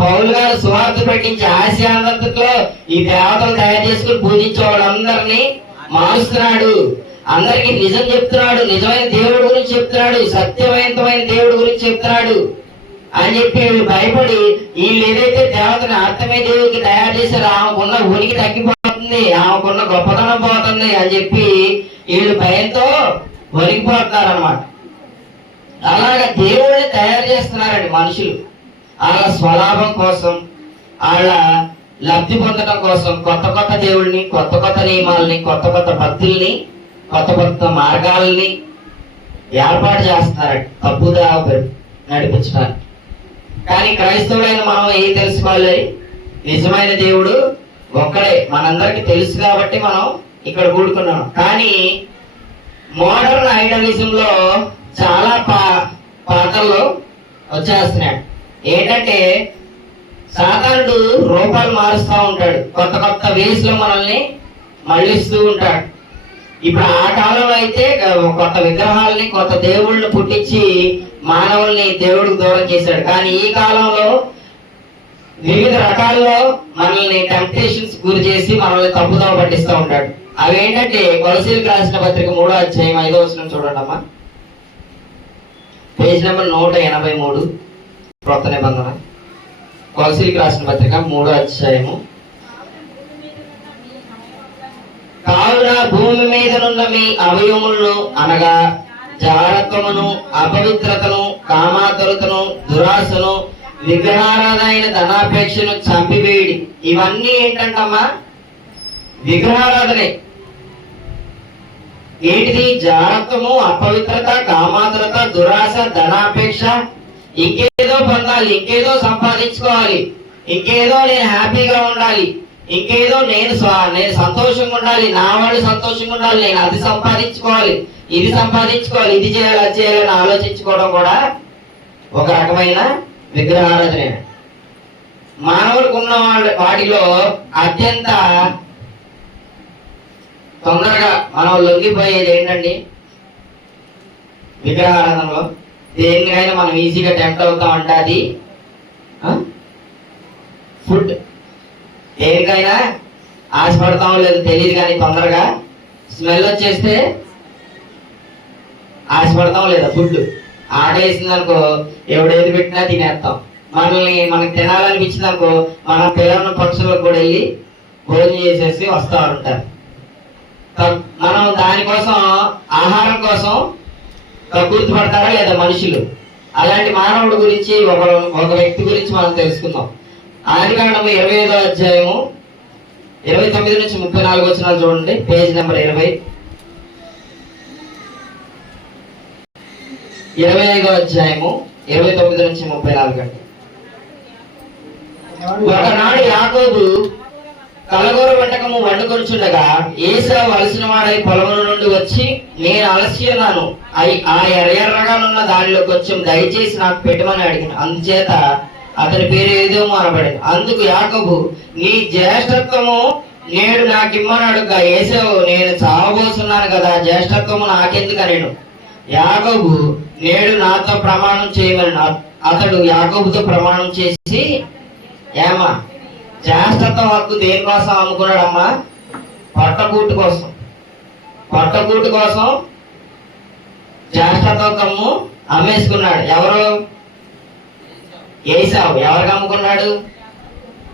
పౌలు గారు సువార్త ప్రకటించి ఆసియాందంతట్లో ఈ దేవతలు తయారు చేసుకుని పూజించే వాళ్ళందరినీ మారుస్తున్నాడు, అందరికి నిజం చెప్తున్నాడు, నిజమైన దేవుడి గురించి చెప్తున్నాడు, సత్యవంతమైన దేవుడి గురించి చెప్తున్నాడు అని చెప్పి వీళ్ళు భయపడి వీళ్ళు ఏదైతే దేవతని అర్థమే దేవుడికి తయారు చేశారో ఆమెకున్న ఉనికి తగ్గిపోతుంది, ఆమెకున్న గొప్పతనం పోతుంది అని చెప్పి వీళ్ళు భయంతో వణికిపోతున్నారు అన్నమాట. అలాగా దేవుడిని తయారు చేస్తున్నారండి మనుషులు. వాళ్ళ స్వలాభం కోసం, వాళ్ళ లబ్ధి పొందడం కోసం కొత్త దేవుళ్ళని, కొత్త నియమాలని, కొత్త భక్తుల్ని, కొత్త మార్గాలని ఏర్పాటు చేస్తున్నారండి తప్పుదావ నడిపించడానికి. కానీ క్రైస్తవులైన మనం ఏం తెలుసుకోవాలి, నిజమైన దేవుడు ఒక్కడే మనందరికి తెలుసు కాబట్టి మనం ఇక్కడ కూడుకున్నాం. కానీ మోడర్న్ ఐడలిజం లో చాలా పాత్రలు వచ్చేస్తున్నాడు. ఏంటంటే సాతానుడు రూపాలు మారుస్తూ ఉంటాడు, కొత్త వేస్ లో మనల్ని మళ్ళిస్తూ ఉంటాడు. ఇప్పుడు ఆ కాలంలో అయితే కొత్త విగ్రహాలని, కొత్త దేవుళ్ళని పుట్టించి మానవుల్ని దేవుడికి దూరం చేశాడు. కానీ ఈ కాలంలో వివిధ రకాల్లో మనల్ని టెంప్టేషన్స్ గురి చేసి మనల్ని తప్పుదోవ పట్టిస్తూ ఉంటాడు. అవేంటంటే కొలసీలకు రాసిన పత్రిక 3వ అధ్యాయం 5వ వచనం చూడండి అమ్మా, పేజ్ నెంబర్ 183, కొత్త నిబంధన. కొలసీలకు రాసిన పత్రిక 3వ అధ్యాయము. కావున భూమి మీదనున్న మీ అవయములను అనగా జారత్వమును, అపవిత్రతను, కామాతురతను, దురాశను, విగ్రహారాధన ధనాపేక్షను చంపివేయుడి. ఇవన్నీ ఏంటంటమ్మా? విగ్రహారాధనే. ఏంటిది? జారత్వము, అపవిత్రత, కామాతురత, దురాశ, ధనాపేక్ష. ఇంకేదో పొందాలి, ఇంకేదో సంపాదించుకోవాలి, ఇంకేదో నేను హ్యాపీగా ఉండాలి, ఇంకేదో నేను సంతోషంగా ఉండాలి, నా వాళ్ళు సంతోషంగా ఉండాలి, నేను అది సంపాదించుకోవాలి, ఇది సంపాదించుకోవాలి, ఇది చేయాలి, అది చేయాలని ఆలోచించుకోవడం కూడా ఒక రకమైన విగ్రహారాధనే. మానవుడికి ఉన్న వాటిలో అత్యంత తొందరగా మనం లొంగిపోయేది ఏంటండి? విగ్రహారాధనలో దేనికైనా మనం ఈజీగా టెంప్ట్ అవుతామంటే అది ఫుడ్. దేనికైనా ఆశపడతామో లేదో తెలియదు, కానీ తొందరగా స్మెల్ వచ్చేస్తే ఆశపడతాం లేదా? ఫుడ్ ఆకలేసింది అనుకో ఎవడేది పెట్టినా తినేస్తాం. మనకి తినాలనిపించింది అనుకో మన పిల్లల పక్షులకు కూడా వెళ్ళి భోజనం చేసేసి వస్తూ ఉంటారు. మనం దానికోసం, ఆహారం కోసం గుర్తుపడతారా లేదా మనుషులు? అలాంటి మానవుడి గురించి ఒక వ్యక్తి గురించి మనం తెలుసుకుందాం. ఆదికాండము 25వ అధ్యాయము 29 నుంచి 34 వచనాలు చూడండి, పేజ్ నెంబర్ 20. 25వ అధ్యాయము 29 నుంచి 34 అండి. ఒకనాడు యాకోబు కలగూర వంటకము వండుకొనుచుండగా ఏశావు అలసిన వాడై పొలముల నుండి వచ్చి, నేను అలసి ఉన్నాను, ఆ ఎర్రగానున్న దానిలో కొంచెం దయచేసి నాకు పెట్టమని అడిగిన. అందుచేత అతని పేరు ఏదోము అనబడింది. అందుకు యాకోబు, నీ జ్యేష్ఠత్వము నేడు నాకిమ్మనడుగా. ఏశావు, నేను చావబోతున్నాను కదా, జ్యేష్ఠత్వము నాకెందుకు అనేను. యాకోబు, నేడు నాతో ప్రమాణం చేయమని. అతడు యాకోబుతో ప్రమాణం చేసి, ఏమా జ్యేష్ఠత్వం హక్కు దేనికోసం అమ్ముకున్నాడమ్మా? పొట్టకూటు కోసం. పొట్టకూటు కోసం జ్యేష్ఠత్వము అమ్మేసుకున్నాడు. ఎవరు? ఏశావు. ఎవరికి అమ్ముకున్నాడు?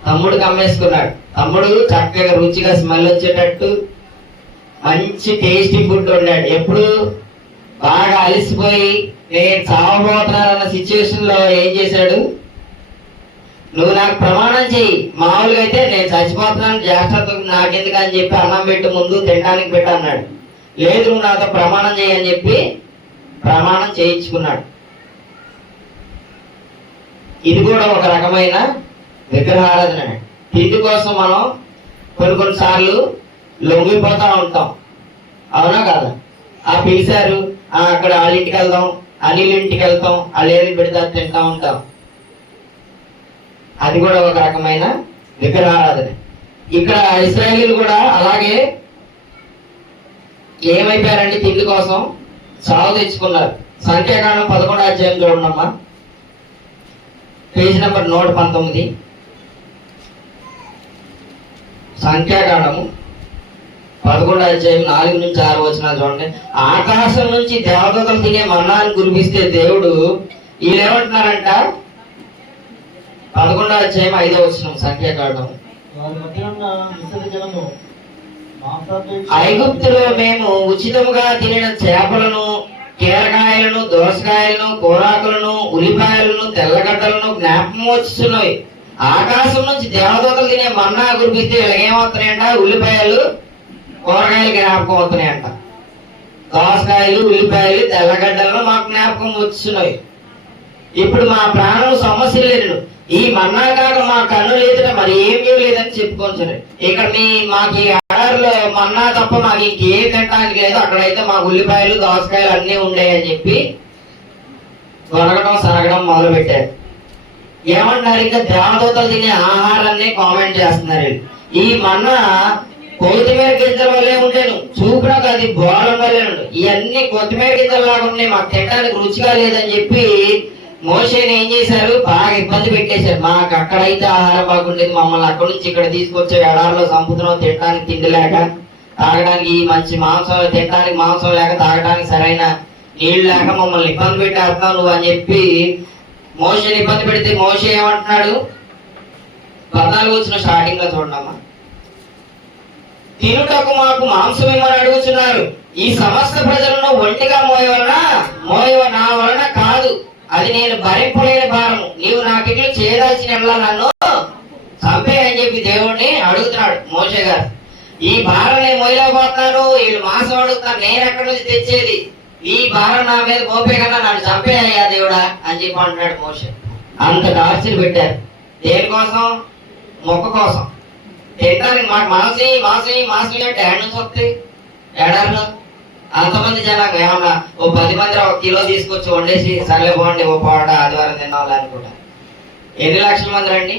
తమ్ముడికి అమ్మేసుకున్నాడు. తమ్ముడు చక్కగా రుచిగా స్మెల్ వచ్చేటట్టు మంచి టేస్టీ ఫుడ్ వండాడు. ఎప్పుడు బాగా అలసిపోయి నేను చావబోతున్నానన్న సిచ్యువేషన్ లో ఏం చేశాడు? నువ్వు నాకు ప్రమాణం చెయ్యి. మామూలుగా అయితే నేను చచ్చిపోతున్నాను, జ్యేష్ఠత్వం నాకెందుకు అని చెప్పి అన్నం పెట్టు, ముందు తినడానికి పెట్టు అన్నాడు. లేదు, నువ్వు నాతో ప్రమాణం చెయ్యి అని చెప్పి ప్రమాణం చేయించుకున్నాడు. ఇది కూడా ఒక రకమైన విగ్రహారాధన. తిండి కోసం మనం కొన్నిసార్లు లొంగిపోతా ఉంటాం, అవునా కదా? పిలిచారు, అక్కడ వాళ్ళ ఇంటికి వెళ్దాం, అనిల్ ఇంటికి వెళ్తాం, వాళ్ళు ఏది పెడితే తింటా ఉంటాం. అది కూడా ఒక రకమైన విగ్రహారాధన. ఇక్కడ ఇశ్రాయేలీలు కూడా అలాగే ఏమైపోయారండి? తిండి కోసం సాగు తెచ్చుకున్నారు. సంఖ్యాకాండం 11వ అధ్యాయం చూడండమ్మా, పేజ్ నెంబర్ 119. సంఖ్యాకాండము 11వ అధ్యాయం 4 నుంచి 6 వచనాలు చూడండి. ఆకాశం నుంచి దేవదూతలు తినే మన్నాన్ని కురిపిస్తే దేవుడు వీళ్ళేమంటున్నారంట? 11వ అధ్యాయం 5వ వచనం సంఖ్యాకాండం. వారి మధ్య ఉన్న ఇసరి జనము ఐగుప్తులో మేము ఉచితముగా తినిన చేపలను, కీరకాయలను, దోసకాయలను, కూరాకులను, ఉల్లిపాయలను, తెల్లగడ్డలను జ్ఞాపకం వచ్చుతున్నాయి. ఆకాశం నుంచి దేవదూతలు తినే మన్నా కురిపిస్తే వీళ్ళకేమవుతున్నాయంట? ఉల్లిపాయలు, కూరగాయలు జ్ఞాపకం అవుతున్నాయంట. దోసకాయలు, ఉల్లిపాయలు, తెల్లగడ్డలను మాకు జ్ఞాపకం వచ్చున్నాయి. ఇప్పుడు మా ప్రాణం సమస్య లేదు. ఈ మన్నా కాక మా కన్ను లేదుట మరి ఏమీ లేదని చెప్పుకోవచ్చు. ఇక్కడ మాకు ఈ ఎడారిలో మన్నా తప్ప మాకు ఇంకేం తినడానికి లేదు, అక్కడైతే మాకు ఉల్లిపాయలు, దోసకాయలు అన్నీ ఉండేయని చెప్పి దొరకడం సరగడం మొదలు పెట్టారు. ఏమంటున్నారు? ఇంకా దేవదూతలు తినే ఆహారాన్ని కామెంట్ చేస్తున్నారు. ఈ మన్నా కొత్తిమీర గింజల వల్లే ఉండేను, చూపునకు అది బోరం వల్లే ఉండు, ఇవన్నీ కొత్తిమీర గింజలు లాగా ఉన్నాయి, మాకు తినడానికి రుచిగా లేదని చెప్పి మోషేని ఏం చేశారు? బాగా ఇబ్బంది పెట్టేశారు. మాకు అక్కడైతే ఆహారం బాగుండేది, మమ్మల్ని అక్కడి నుంచి ఇక్కడ తీసుకొచ్చే ఎడారిలో సంపుతున్నాం, తినడానికి తిండి లేక, తాగడానికి మంచి మాంసం, తినడానికి మాంసం లేక, తాగడానికి సరైన నీళ్లు లేక మమ్మల్ని ఇబ్బంది పెట్టేస్తావు నువ్వు అని చెప్పి మోషేని ఇబ్బంది పెడితే మోషే ఏమంటున్నాడు? 14 వచ్చిన స్టార్టింగ్ లో చూడమ్మా. తినుటకు మాకు మాంసం ఏమని అడుగుతున్నారు, ఈ సమస్త ప్రజలను ఒంటిగా మోయవ నా వలన కాదు, అది నేను భరింపలేని భారము. నీవు నాకిట్లు చేయదాల్సిన నన్ను చంపే అని చెప్పి దేవుడిని అడుగుతున్నాడు మోషే గారు. ఈ భారం నేను మోయలేకపోతున్నాను, వీళ్ళు మాంసం అడుగుతాను, నేను ఎక్కడి నుంచి తెచ్చేది? ఈ భారం నా మీద మోపే కన్నా నన్ను చంపేయ్యా దేవుడా అని చెప్పి అంటున్నాడు మోషే. అంత టార్చర్ పెట్టారు. దేనికోసం? మొక్క కోసం. తినడానికి మాకు మాసి మాసి మాసి అంటే ఏడు నుంచి వస్తాయి ఏడాదిలో. అంతమంది జనాలు ఏమన్నా ఓ 10 మంది 1 కిలో తీసుకొచ్చి వండేసి సర్లే పోండి ఓ పాడ ఆదివారం తినాలి అనుకుంటా. ఎన్ని లక్షల మంది రండి?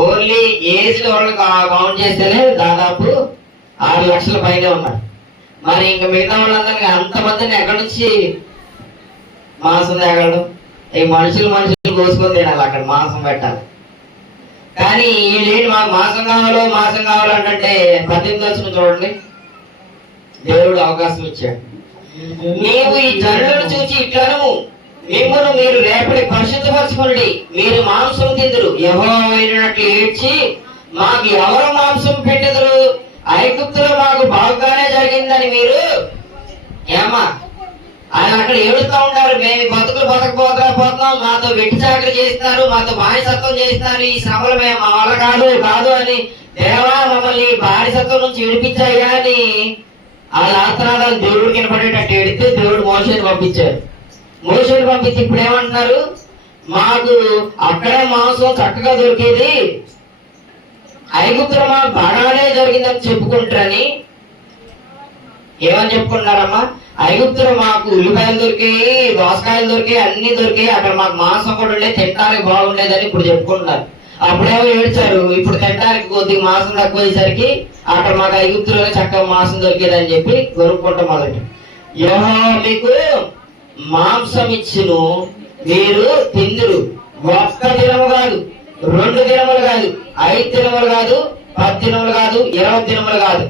ఓన్లీ ఏజ్ వాళ్ళు కౌంట్ చేస్తేనే దాదాపు 6 లక్షల పైనే ఉన్నారు. మరి ఇంకా మిగతా వాళ్ళందరికీ అంతమందిని ఎక్కడి నుంచి మాంసం తేగలడు? ఈ మనుషులు కోసుకొని తినాలి, అక్కడ మాంసం పెట్టాలి. కానీ వీళ్ళేంటి మాకు మాంసం కావాలంటే 18 వచ్చిన చూడండి, దేవుడు అవకాశం ఇచ్చాడు. నీవు ఈ జనులను చూసి ఇట్లను మిమ్మల్ని మీరు రేపటి పరిశుద్ధపరచుకోండి, మీరు మాంసం తిందురు, యెహోవానట్లు ఏడ్చి మాకు ఎవరు మాంసం పెట్టెదరు? ఐగుప్తులో మాకు బాగానే జరిగిందని మీరు ఏమా ఆయన అక్కడ ఏడుస్తూ ఉంటారు. మేము బతుకులు బతకపోతున్నాం, మాతో వెట్టి చాకరీ చేస్తున్నారు, మాతో బానిసత్వం చేస్తున్నారు, ఈ శ్రమలు మేము మా వల్ల కాదు అని దేవా మమ్మల్ని బానిసత్వం నుంచి విడిపించాయి. కానీ ఆ ఆత్రాలు దేవుడికి వినపడేటట్టు ఎడితే దేవుడు మోషేని పంపించారు. మోషేని పంపించి ఇప్పుడు ఏమంటున్నారు? మాకు అక్కడే మాంసం చక్కగా దొరికేది, ఐగుప్తులో మాకు బాగానే జరిగిందని చెప్పుకుంటారని ఏమని చెప్పుకుంటున్నారమ్మా? ఐగుప్తులో మాకు ఉల్లిపాయలు దొరికాయి, దోసకాయలు దొరికాయి, అన్ని దొరికాయి, అక్కడ మాకు మాంసం కూడా ఉండే, తినడానికి బాగుండేదని ఇప్పుడు చెప్పుకుంటున్నారు. అప్పుడేమో ఏడ్చారు, ఇప్పుడు తినడానికి కొద్దిగా మాంసం తక్కువ అయ్యేసరికి అక్కడ మాకు ఐగుప్తులోనే చక్కగా మాంసం దొరికేదని చెప్పి కొనుక్కుంటాం మొదటి. యెహోవా మీకు మాంసం ఇచ్చును, మీరు తిందురు. ఒక్క దినము కాదు, 2 దినములు కాదు, 5 దినములు కాదు, 10 దినములు కాదు, 20 దినములు కాదు,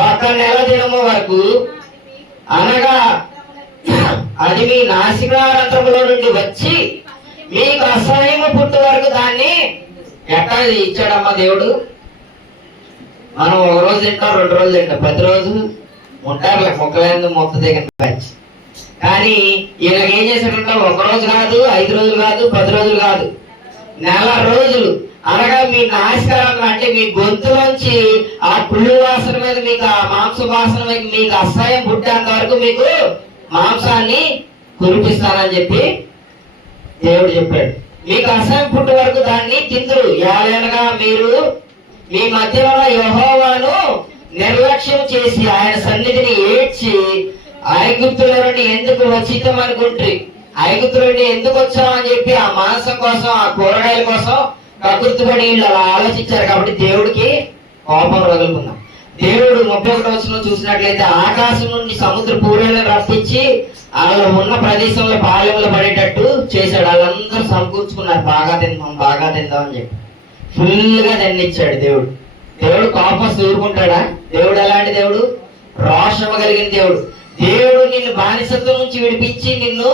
1 నెల దినము వరకు, అనగా అది మీ నాసికారంధ్రములో నుండి వచ్చి మీకు అసహ్యము పుట్టు వరకు దాన్ని ఎక్కడ ఇచ్చాడమ్మా దేవుడు. మనం 1 రోజు తింటాం, 2 రోజులు తింటాం, ప్రతిరోజు ఉంటారులే మొక్కలందు మొక్క దగ్గర బ్యాచ్. కానీ ఈయనకి ఏం చేశాడంటే 1 రోజు కాదు, 5 రోజులు కాదు, 10 రోజులు కాదు, నెల రోజులు, అనగా మీ నాశకారం అంటే మీ గొంతులోంచి ఆ పుల్లు వాసన మీద మీకు ఆ మాంస వాసన మీద మీకు అసహ్యం పుట్టేంత వరకు మీకు మాంసాన్ని కురిపిస్తానని చెప్పి దేవుడు చెప్పాడు. మీకు అసహ్యం పుట్టే వరకు దాన్ని తిందురు. ఏలైనగా మీరు మీ మధ్యలో యెహోవాను నిర్లక్ష్యం చేసి ఆయన సన్నిధిని ఏడ్చి ఐగుప్తుల నుండి ఎందుకు వచ్చితం అనుకుంటారు, ఐగుప్తుల నుండి ఎందుకు వచ్చామని చెప్పి ఆ మాంసం కోసం, ఆ కూరగాయల కోసం కకృతిపడి వీళ్ళు అలా ఆలోచించారు. కాబట్టి దేవుడికి కోపం రగులుకుందాం. దేవుడు 31వ వచనంలో చూసినట్లయితే ఆకాశం నుండి సముద్ర పూరేలను రప్పించి వాళ్ళ ఉన్న ప్రదేశంలో పాలెంలో పడేటట్టు చేశాడు. వాళ్ళందరూ సమకూర్చుకున్నారు, బాగా తిందాం అని చెప్పి ఫుల్ గా దండిచ్చాడు దేవుడు. దేవుడు కోపం ఊరుకుంటాడా? దేవుడు ఎలాంటి దేవుడు? రోషము కలిగిన దేవుడు. దేవుడు నిన్ను బానిసత్వం నుంచి విడిపించి నిన్ను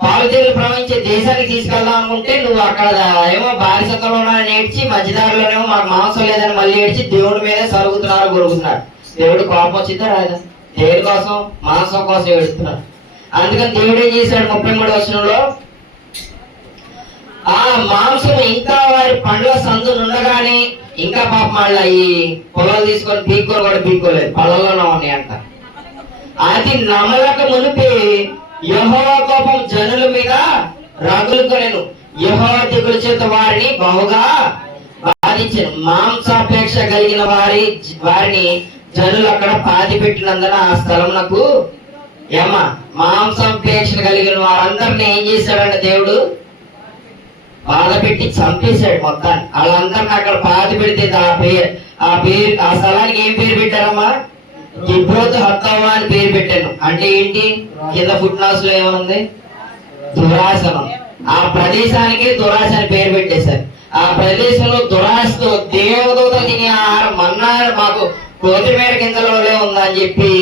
పాలుతీరులు ప్రవహించే దేశానికి తీసుకెళ్దాం అనుకుంటే నువ్వు అక్కడ ఏమో బానిసత్వంలో నేర్చి మధ్యదారులోనేమో మాకు మాంసం లేదని మళ్ళీ ఏడ్చి దేవుడి మీదే సరుగుతున్నారు, గొరుగుతున్నారు. దేవుడు కోపం వచ్చిందా రాదా? దేవుడి కోసం, మాంసం కోసం ఏడుస్తున్నారు. అందుకని దేవుడు ఏం చేశాడు? 33వ వచనంలో ఆ మాంసం ఇంకా వారి పండ్ల సందు ఉండగానే, ఇంకా పాప మళ్ళీ ఈ పొలాలు తీసుకొని పీక్కొని కూడా పీక్కోలేదు, పళ్ళలోనే ఉన్నాయి అంట. అది నమలక మునిపి యెహోవా కోపం జనుల మీద రగులుకొనెను, యెహోవా తెగుల చేత వారిని బహుగా బాధించెను. మాంసాపేక్ష కలిగిన వారిని జనులు అక్కడ పాతి పెట్టినందున ఆ స్థలమునకు మాంసాపేక్ష కలిగిన వారందరిని ఏం చేశాడంటే దేవుడు బాధ పెట్టి చంపేశాడు మొత్తాన్ని. వాళ్ళందరిని అక్కడ పాతి పెడితే ఆ స్థలానికి ఏం పేరు పెట్టారమ్మా? కిబ్రోతు హత్తవా అని పేరు పెట్టాను. అంటే ఏంటి? కింద ఫుట్ నోట్స్ లో ఏముంది? దురాసనం. ఆ ప్రదేశానికి దురాశ అని పేరు పెట్టేశారు. ఆ ప్రదేశంలో దురాశతో దేవదూత తినే ఆహారం మన్నా మాకు కొత్తిమీర కిందలోనే ఉందని చెప్పి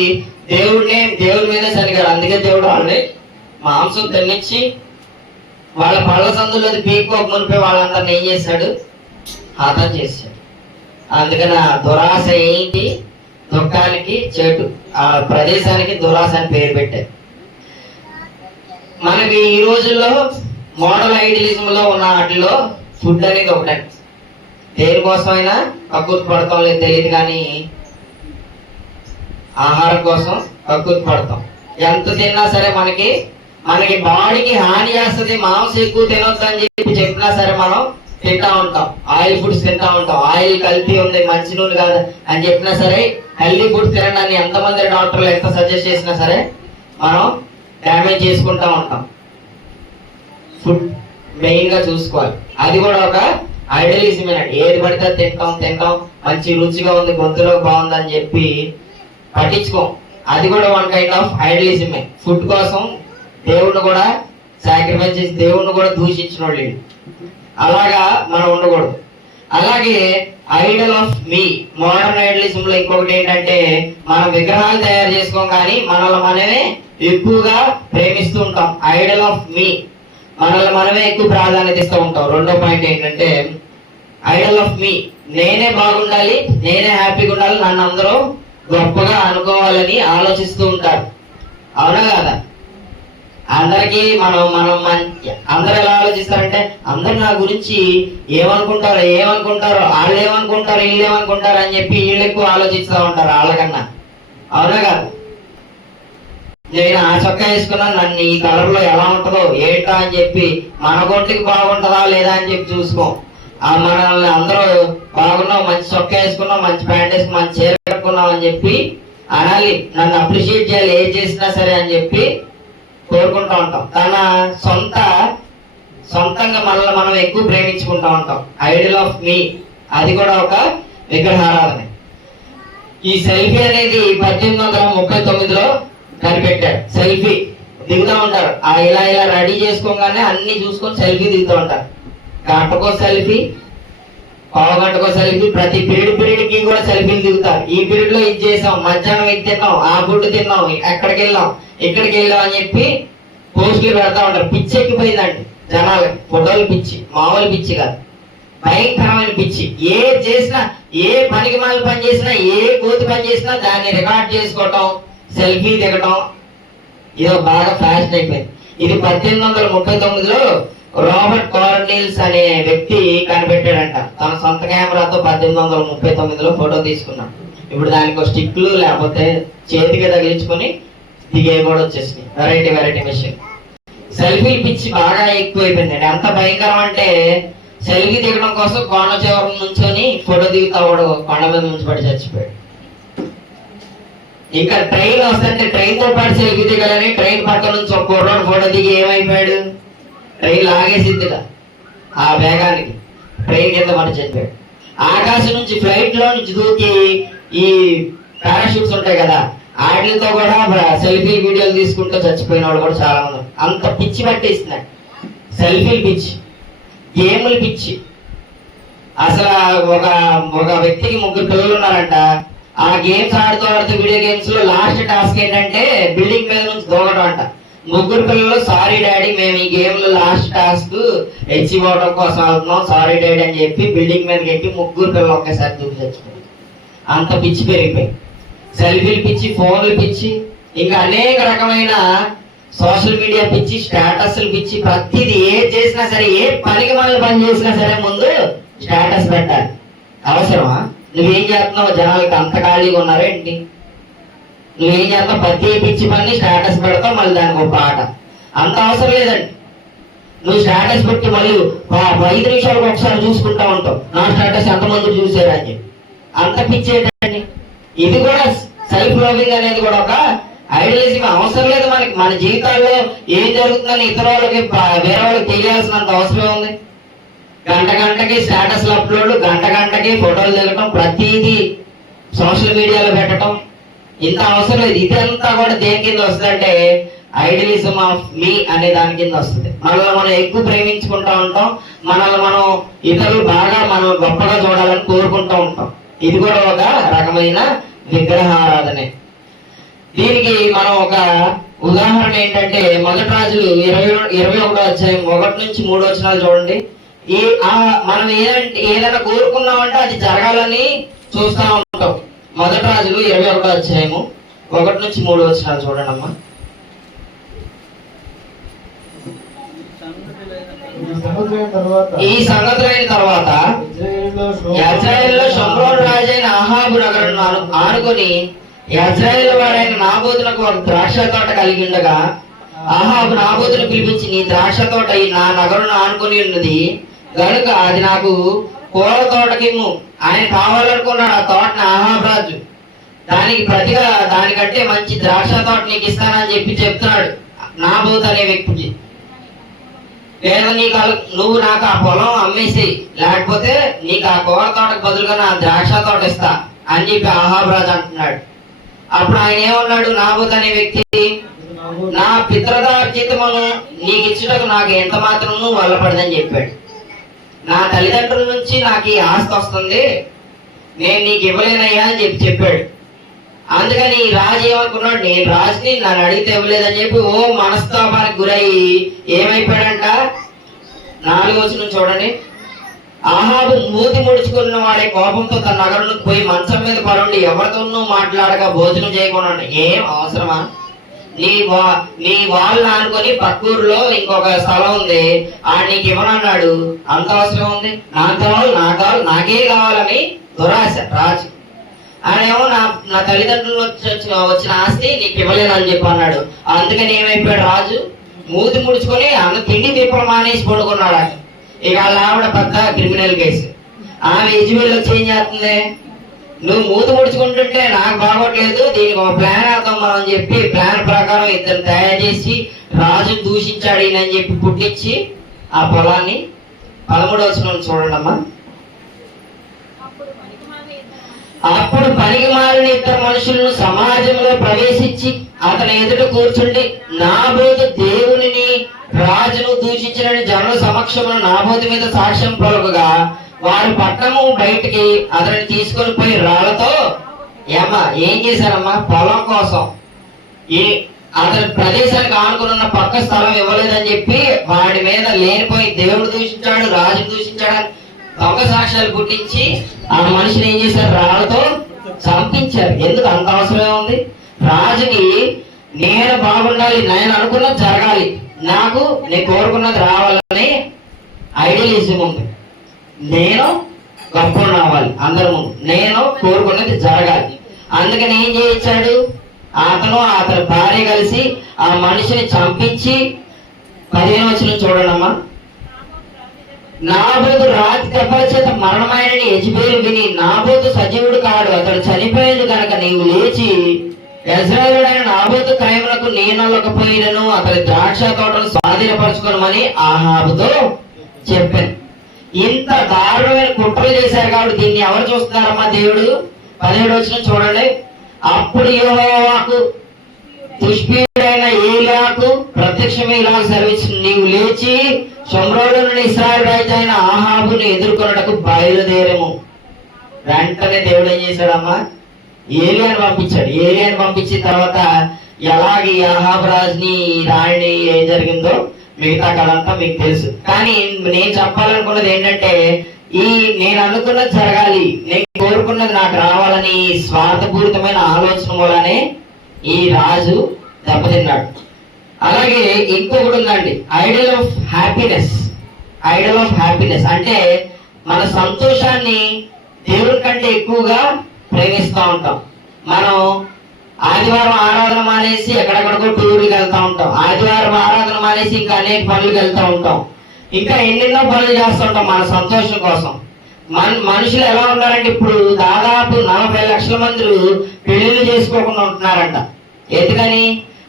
దేవుడి మీద సరిగారు. అందుకే దేవుడు వాళ్ళని మాంసం తినిచ్చి వాళ్ళ పళ్ళ సందులో పీక్కోక మునిపే వాళ్ళందరినీ ఏం చేశాడు? హతం చేశాడు. అందుకని ఆ దురాశ ఏంటి? దుఃఖానికి చెడు. ఆ ప్రదేశానికి దురాశ అని పేరు పెట్టారు. మనకి ఈ రోజుల్లో మోడల్ ఐడియలిజం లో ఉన్న వాటిలో ఫుడ్ అనేది ఒకటే. దేనికోసమైనా కక్కుర్తి పడతాం లేదు తెలియదు, కానీ ఆహారం కోసం కక్కుర్తి పడతాం. ఎంత తిన్నా సరే మనకి బాడీకి హాని చేస్తుంది, మాంసం ఎక్కువ తినొద్దు అని చెప్పి చెప్పినా సరే మనం తింటా ఉంటాం. ఆయిల్ ఫుడ్స్ తింటా ఉంటాం. ఆయిల్ కల్తీ ఉంది, మంచి నూనె కాదు అని చెప్పినా సరే హెల్దీ ఫుడ్స్ తినడాన్ని ఎంతమంది డాక్టర్లు ఎంత సజెస్ట్ చేసినా సరే మనం డ్యామేజ్ చేసుకుంటా ఉంటాం. ఫుడ్ మెయిన్ గా చూసుకోవాలి. అది కూడా ఒక ఐడియలిజం. ఏది పడితే తింటాం, మంచి రుచిగా ఉంది, గొంతులో బాగుంది అని చెప్పి పట్టించుకోం. అది కూడా వన్ కైండ్ ఆఫ్ ఐడియలిజమే. ఫుడ్ కోసం దేవుణ్ణి కూడా సాక్రిఫైస్ చేసి దేవుణ్ణి కూడా దూషించిన వాళ్ళు. అలాగా మనం ఉండకూడదు. అలాగే Idol of me modern idealism లో ఇంకొకటి ఏంటంటే మనం విగ్రహాలు తయారు చేసుకోం, కానీ మనల్ని మనమే ఎక్కువగా ప్రేమిస్తూ ఉంటాం. ఐడల్ ఆఫ్ మీ, మనల్ని మనమే ఎక్కువ ప్రాధాన్యత ఇస్తూ ఉంటాం. 2వ పాయింట్ ఏంటంటే ఐడల్ ఆఫ్ మీ, నేనే బాగుండాలి, నేనే హ్యాపీగా ఉండాలి, నన్ను అందరూ గొప్పగా అనుకోవాలని ఆలోచిస్తూ ఉంటారు. అవునా కదా? అందరికి మనం అందరు ఎలా ఆలోచిస్తారంటే అందరు నా గురించి ఏమనుకుంటారు, వాళ్ళు ఏమనుకుంటారు, వీళ్ళు ఏమనుకుంటారు అని చెప్పి వీళ్ళు ఎక్కువ ఆలోచిస్తూ ఉంటారు వాళ్ళకన్నా. అవునా కాదు? నేను ఆ చొక్కా వేసుకున్నాను, నన్ను ఈ కలర్ లో ఎలా ఉంటుందో ఏంటా అని చెప్పి మన గొంతుకి బాగుంటుందా లేదా అని చెప్పి చూసుకోం. మనల్ని అందరూ బాగున్నావు, మంచి చొక్కా వేసుకున్నావు, మంచి ప్యాంట్ వేసుకున్నావు, మంచి చీర కట్టుకున్నావు అని చెప్పి అనాలి, నన్ను అప్రిషియేట్ చేయాలి ఏం చేసినా సరే అని చెప్పి కోరుకుంటూ ఉంటాం. తన సొంతంగా మనల్ని మనం ఎక్కువ ప్రేమించుకుంటూ ఉంటాం. ఐడియల్ ఆఫ్ మీ, అది కూడా ఒక విగ్రహారాధన. ఈ సెల్ఫీ అనేది 1839లో కనిపెట్టాడు. సెల్ఫీ దిగుతూ ఉంటారు, ఇలా ఇలా రెడీ చేసుకోగానే అన్ని చూసుకొని సెల్ఫీ దిగుతూ ఉంటారు. గంటకో సెల్ఫీ, పావు గంటకో సెల్ఫీ, ప్రతి పీరియడ్ కి కూడా సెల్ఫీలు దిగుతారు. ఈ పీరియడ్ లో ఇది చేసాం, మధ్యాహ్నం ఇది తిన్నాం, ఆ ఫుడ్ తిన్నాం, ఎక్కడికి వెళ్ళాం, ఇక్కడికి వెళ్ళాం అని చెప్పి పోస్టులు పెడతా ఉంటారు. పిచ్చి ఎక్కిపోయిందండి జనాలకి. ఫోటోలు పిచ్చి, మామూలు పిచ్చి కాదు, భయంకరమైన పిచ్చి. ఏ చేసినా, ఏ పనికి మాల పని చేసినా, ఏ కోతి పని చేసినా దాన్ని రికార్డ్ చేసుకోవటం, సెల్ఫీ దిగటం, ఇది బాగా ఫ్యాషన్ అయిపోయింది. ఇది 1839లో రాబర్ట్ కార్నెల్స్ అనే వ్యక్తి కనిపెట్టాడంట. తన సొంత కెమెరాతో 1839లో ఫోటో తీసుకున్నాడు. ఇప్పుడు దానికి స్టిక్లు లేకపోతే చేతికి తగిలించుకొని దిగేవి కూడా వచ్చేసినాయి. Variety machine. సెల్ఫీ పిచ్చి బాగా ఎక్కువైపోయింది. ఎంత భయంకరం అంటే సెల్ఫీ దిగడం కోసం కొండ చివరి నుంచొని ఫోటో దిగుతా కూడా కొండ మీద నుంచి పడి చచ్చిపోయాడు. ఇంకా ట్రైన్ వస్తుంటే ట్రైన్ తో పాటు సెల్ఫీ దిగాలని ట్రైన్ పక్క నుంచి ఒక కుర్రోడు ఫోటో దిగి ఏమైపోయాడు, ట్రైన్ లాగేసిద్దిగా ఆ వేగానికి ట్రైన్ కింద పడి చచ్చిపోయాడు. ఆకాశం నుంచి ఫ్లైట్ లో నుంచి దూకి ఈ పారాషూట్స్ ఉంటాయి కదా, వాటితో కూడా సెల్ఫీ వీడియోలు తీసుకుంటూ చచ్చిపోయిన వాళ్ళు కూడా చాలా ఉన్నారు. అంత పిచ్చి పట్టేస్తున్నాయి. సెల్ఫీలు పిచ్చి, గేములు పిచ్చి. అసలు ఒక వ్యక్తికి 3 పిల్లలు ఉన్నారంట. ఆ గేమ్స్ ఆడుతూ వీడియో గేమ్స్ లో లాస్ట్ టాస్క్ ఏంటంటే బిల్డింగ్ మీద నుంచి దూకడం అంట. 3 పిల్లలు సారీ డాడీ, మేము ఈ గేమ్ లో లాస్ట్ టాస్క్ అచీవ్ అవడం కోసం వెళ్తున్నాం, సారీ డాడీ అని చెప్పి బిల్డింగ్ మీదకి ఎక్కి 3 పిల్లలు ఒకేసారి దూకి చచ్చిపోయింది. అంత పిచ్చి పెరిగిపోయింది. సెల్ఫీలు పిచ్చి, ఫోన్లు పిచ్చి, ఇంకా అనేక రకమైన సోషల్ మీడియా పిచ్చి, స్టేటస్లు పిచ్చి. ప్రతిదీ ఏ చేసినా సరే, ఏ పనికి మనల్ని పని చేసినా సరే ముందు స్టేటస్ పెట్టాలి. అవసరమా? నువ్వేం చేస్తున్నావు? జనాలకి అంత ఖాళీగా ఉన్నారా ఏంటి? నువ్వేం చేస్తావు? ప్రతి పిచ్చి పని స్టేటస్ పెడతావు, మళ్ళీ దానికి ఒక పాట. అంత అవసరం లేదండి. నువ్వు స్టేటస్ పెట్టి మళ్ళీ 5 నిమిషాలకు ఒకసారి చూసుకుంటా ఉంటావు, నా స్టేటస్ ఎంతమంది చూసారా అని చెప్పి. అంత పిచ్చి ఏంటండి? ఇది కూడా సెల్ఫ్ లవింగ్ అనేది కూడా ఒక ఐడియలిజం. అవసరం లేదు మనకి. మన జీవితాల్లో ఏం జరుగుతుందని ఇతర వాళ్ళకి, వేరే వాళ్ళకి తెలియాల్సినంత అవసరం ఉంది. గంటకి స్టేటస్లు అప్లోడ్, గంటకి ఫోటోలు దిగటం, ప్రతిదీ సోషల్ మీడియాలో పెట్టడం, ఇంత అవసరం లేదు. ఇదంతా కూడా దేని కింద వస్తుందంటే ఐడియలిజం ఆఫ్ మీ అనే దాని కింద వస్తుంది. మనల్ని మనం ఎక్కువ ప్రేమించుకుంటూ ఉంటాం, మనల్ని మనం ఇతరులు బాగా మనం గొప్పగా చూడాలని కోరుకుంటూ ఉంటాం. ఇది కూడా ఒక రకమైన విగ్రహారాధనే. దీనికి మనం ఒక ఉదాహరణ ఏంటంటే మొదటి రాజులు 21వ అధ్యాయం 1 నుంచి 3 వచనాలు చూడండి. మనం ఏదైనా కోరుకున్నామంటే అది జరగాలని చూస్తా ఉంటాం. మొదటి రాజులు 21వ అధ్యాయము 1 నుంచి 3 వచనాలు చూడండి అమ్మా. ఈ సంగతులైన తర్వాత యెజ్రెయేలులో షోమ్రోను రాజైన అహాబు నగరును ఆనుకొని యెజ్రెయేలు వాడైన నాబోతునకు ఒక ద్రాక్ష తోట కలిగి ఉండగా అహాబు నాబోతును పిలిపించి, నీ ద్రాక్ష తోట ఈ నా నగరును ఆనుకొని ఉన్నది గనుక అది నాకు పూల తోటకిమ్ము. ఆయన కావాలనుకున్నాడు ఆ తోటని అహాబు రాజు. దానికి ప్రతిగా దానికంటే మంచి ద్రాక్ష తోట నీకు ఇస్తానని చెప్పి చెప్తున్నాడు నాబోతు అనే వ్యక్తికి. లేదా నువ్వు నాకు ఆ పొలం అమ్మేసి, లేకపోతే నీకు ఆ కూర తోటకు బదులుగా నా ద్రాక్ష తోట ఇస్తా అని చెప్పి అహాబు రాజు అంటున్నాడు. అప్పుడు ఆయన ఏమన్నాడు? నాబోతు అనే వ్యక్తి, నా పితృదార్జితమును నీకు ఇచ్చుటకు నాకు ఎంత మాత్రం వల్లపడదని చెప్పాడు. నా తల్లిదండ్రుల నుంచి నాకు ఈ ఆస్తి వస్తుంది, నేను నీకు ఇవ్వలేనయ్యా అని చెప్పాడు. అందుకని ఈ రాజు ఏమనుకున్నాడు? నేను రాజుని, నన్ను అడిగితే ఇవ్వలేదని చెప్పి మనస్తాపానికి గురయ్యి ఏమైపోయాడంట? 4వ వచనం చూడండి. అహాబు మూతి ముడుచుకున్న వాడే కోపంతో తన నగరులకు పోయి మంచం మీద పడుండి ఎవరితోనూ మాట్లాడక భోజనం చేయకుండా, ఏం అవసరమా? నీ వాళ్ళు అనుకొని పక్కూరులో ఇంకొక స్థలం ఉంది, నీకు ఇవ్వనన్నాడు. అంత అవసరం ఉంది? నాకు కావాలి నాకే కావాలని దురాశ రాజు. ఆయనేమో నా తల్లిదండ్రులు వచ్చిన ఆస్తి నీకు ఇవ్వలేను అని చెప్పి అన్నాడు. అందుకని ఏమైపోయాడు రాజు? మూతి ముడుచుకొని తిండి తిప్పలు మానేసి పడుకున్నాడు. ఇక వాళ్ళ ఆవిడ పెద్ద క్రిమినల్ కేసు. ఆమె యజమానులు వచ్చి ఏం చేస్తుంది, నువ్వు మూత ముడుచుకుంటుంటే నాకు బాగోట్లేదు, దీనికి ఒక ప్లాన్ వేద్దాం మనం అని చెప్పి ప్లాన్ ప్రకారం ఇద్దరు తయారు చేసి రాజును దూషించాడు ఈయన అని చెప్పి పుట్టించి ఆ పొలాన్ని 13వ వచనం చూడండి అమ్మా. అప్పుడు పనికి మారిన ఇద్దరు మనుషులను సమాజంలో ప్రవేశించి అతని ఎదుట కూర్చుండి నాబోతు దేవునిని రాజును దూషించిన జనుల సమక్షంలో నాబోతు మీద సాక్ష్యం పలుకగా వారు పట్టణము బయటికి అతన్ని తీసుకొని పోయి రాళ్లతో ఏం చేశారమ్మా, పొలం కోసం అతని ప్రదేశానికి ఆనుకున్న పక్క స్థలం ఇవ్వలేదని చెప్పి వాడి మీద లేనిపోయి దేవుడు దూషించాడు, రాజు దూషించాడు దొంగ సాక్ష్యాలు పుట్టించి ఆ మనిషిని ఏం చేశారు, రాళ్లతో చంపించారు. ఎందుకు అంత అవసరమే ఉంది? రాజుకి నేను బాగుండాలి, నేను అనుకున్నది జరగాలి, నేను కోరుకున్నది రావాలని ఐడియలిజం ఉంది. నేను గొప్ప రావాలి అందరి ముందు, నేను కోరుకున్నది జరగాలి. అందుకని ఏం చేయించాడు, అతని భార్య కలిసి ఆ మనిషిని చంపించి 15వ వచనం చూడండమ్మా. నాబోతు రాతి దెబ్బల చేత మరణమైనని యెజెబెలు విని నాబోతు సజీవుడు కాడు, అతడు చనిపోయేది కనుక నీవు లేచి యెజ్రెయేలుడైన నాబోతు క్రయములకు నేనొల్లకపోయినను అతని ద్రాక్ష తోటను స్వాధీనపరచుకోమని ఆహాబుతో చెప్పాను. ఇంత దారుణమైన కుట్రలు చేశారు కాబట్టి దీన్ని ఎవరు చూస్తున్నారమ్మా, దేవుడు. 17వ వచనం చూడండి. అప్పుడు యెహోవాకు తుష్బీయుడైన ఏలియాకు ప్రత్యక్షమే ఇలా సెలవిచ్చి నీవు లేచి షోమ్రోను నుండి ఇశ్రాయేలు రాజు అయిన ఆహాబుని ఎదుర్కొనుటకు బయలుదేరము. వెంటనే దేవుడు ఏం చేశాడమ్మా, ఏలియాను పంపించాడు. ఏలియాను పంపించిన తర్వాత ఎలాగే ఆహాబు రాజుని రాణిని ఏం జరిగిందో మిగతా కథంతా మీకు తెలుసు. కానీ నేను చెప్పాలనుకున్నది ఏంటంటే, నేను అనుకున్నది జరగాలి, నేను కోరుకున్నది నాకు రావాలని స్వార్థపూరితమైన ఆలోచన మూలనే ఈ రాజు దెబ్బతిన్నాడు. అలాగే ఇంకొకటి ఉందండి, Idol of happiness. Idol of happiness అంటే మన సంతోషాన్ని దేవుడి కంటే ఎక్కువగా ప్రేమిస్తూ ఉంటాం. మనం ఆదివారం ఆరాధన మానేసి ఎక్కడెక్కడికో టూర్కి వెళ్తూ ఉంటాం, ఆదివారం ఆరాధన మానేసి ఇంకా అనేక పనులకు వెళ్తూ ఉంటాం, ఇంకా ఎన్నెన్నో పనులు చేస్తూ ఉంటాం మన సంతోషం కోసం. మనుషులు ఎలా ఉన్నారంటే ఇప్పుడు దాదాపు 40 లక్షల మంది పెళ్లిళ్ళు చేసుకోకుండా ఉంటున్నారంట. ఎందుకని?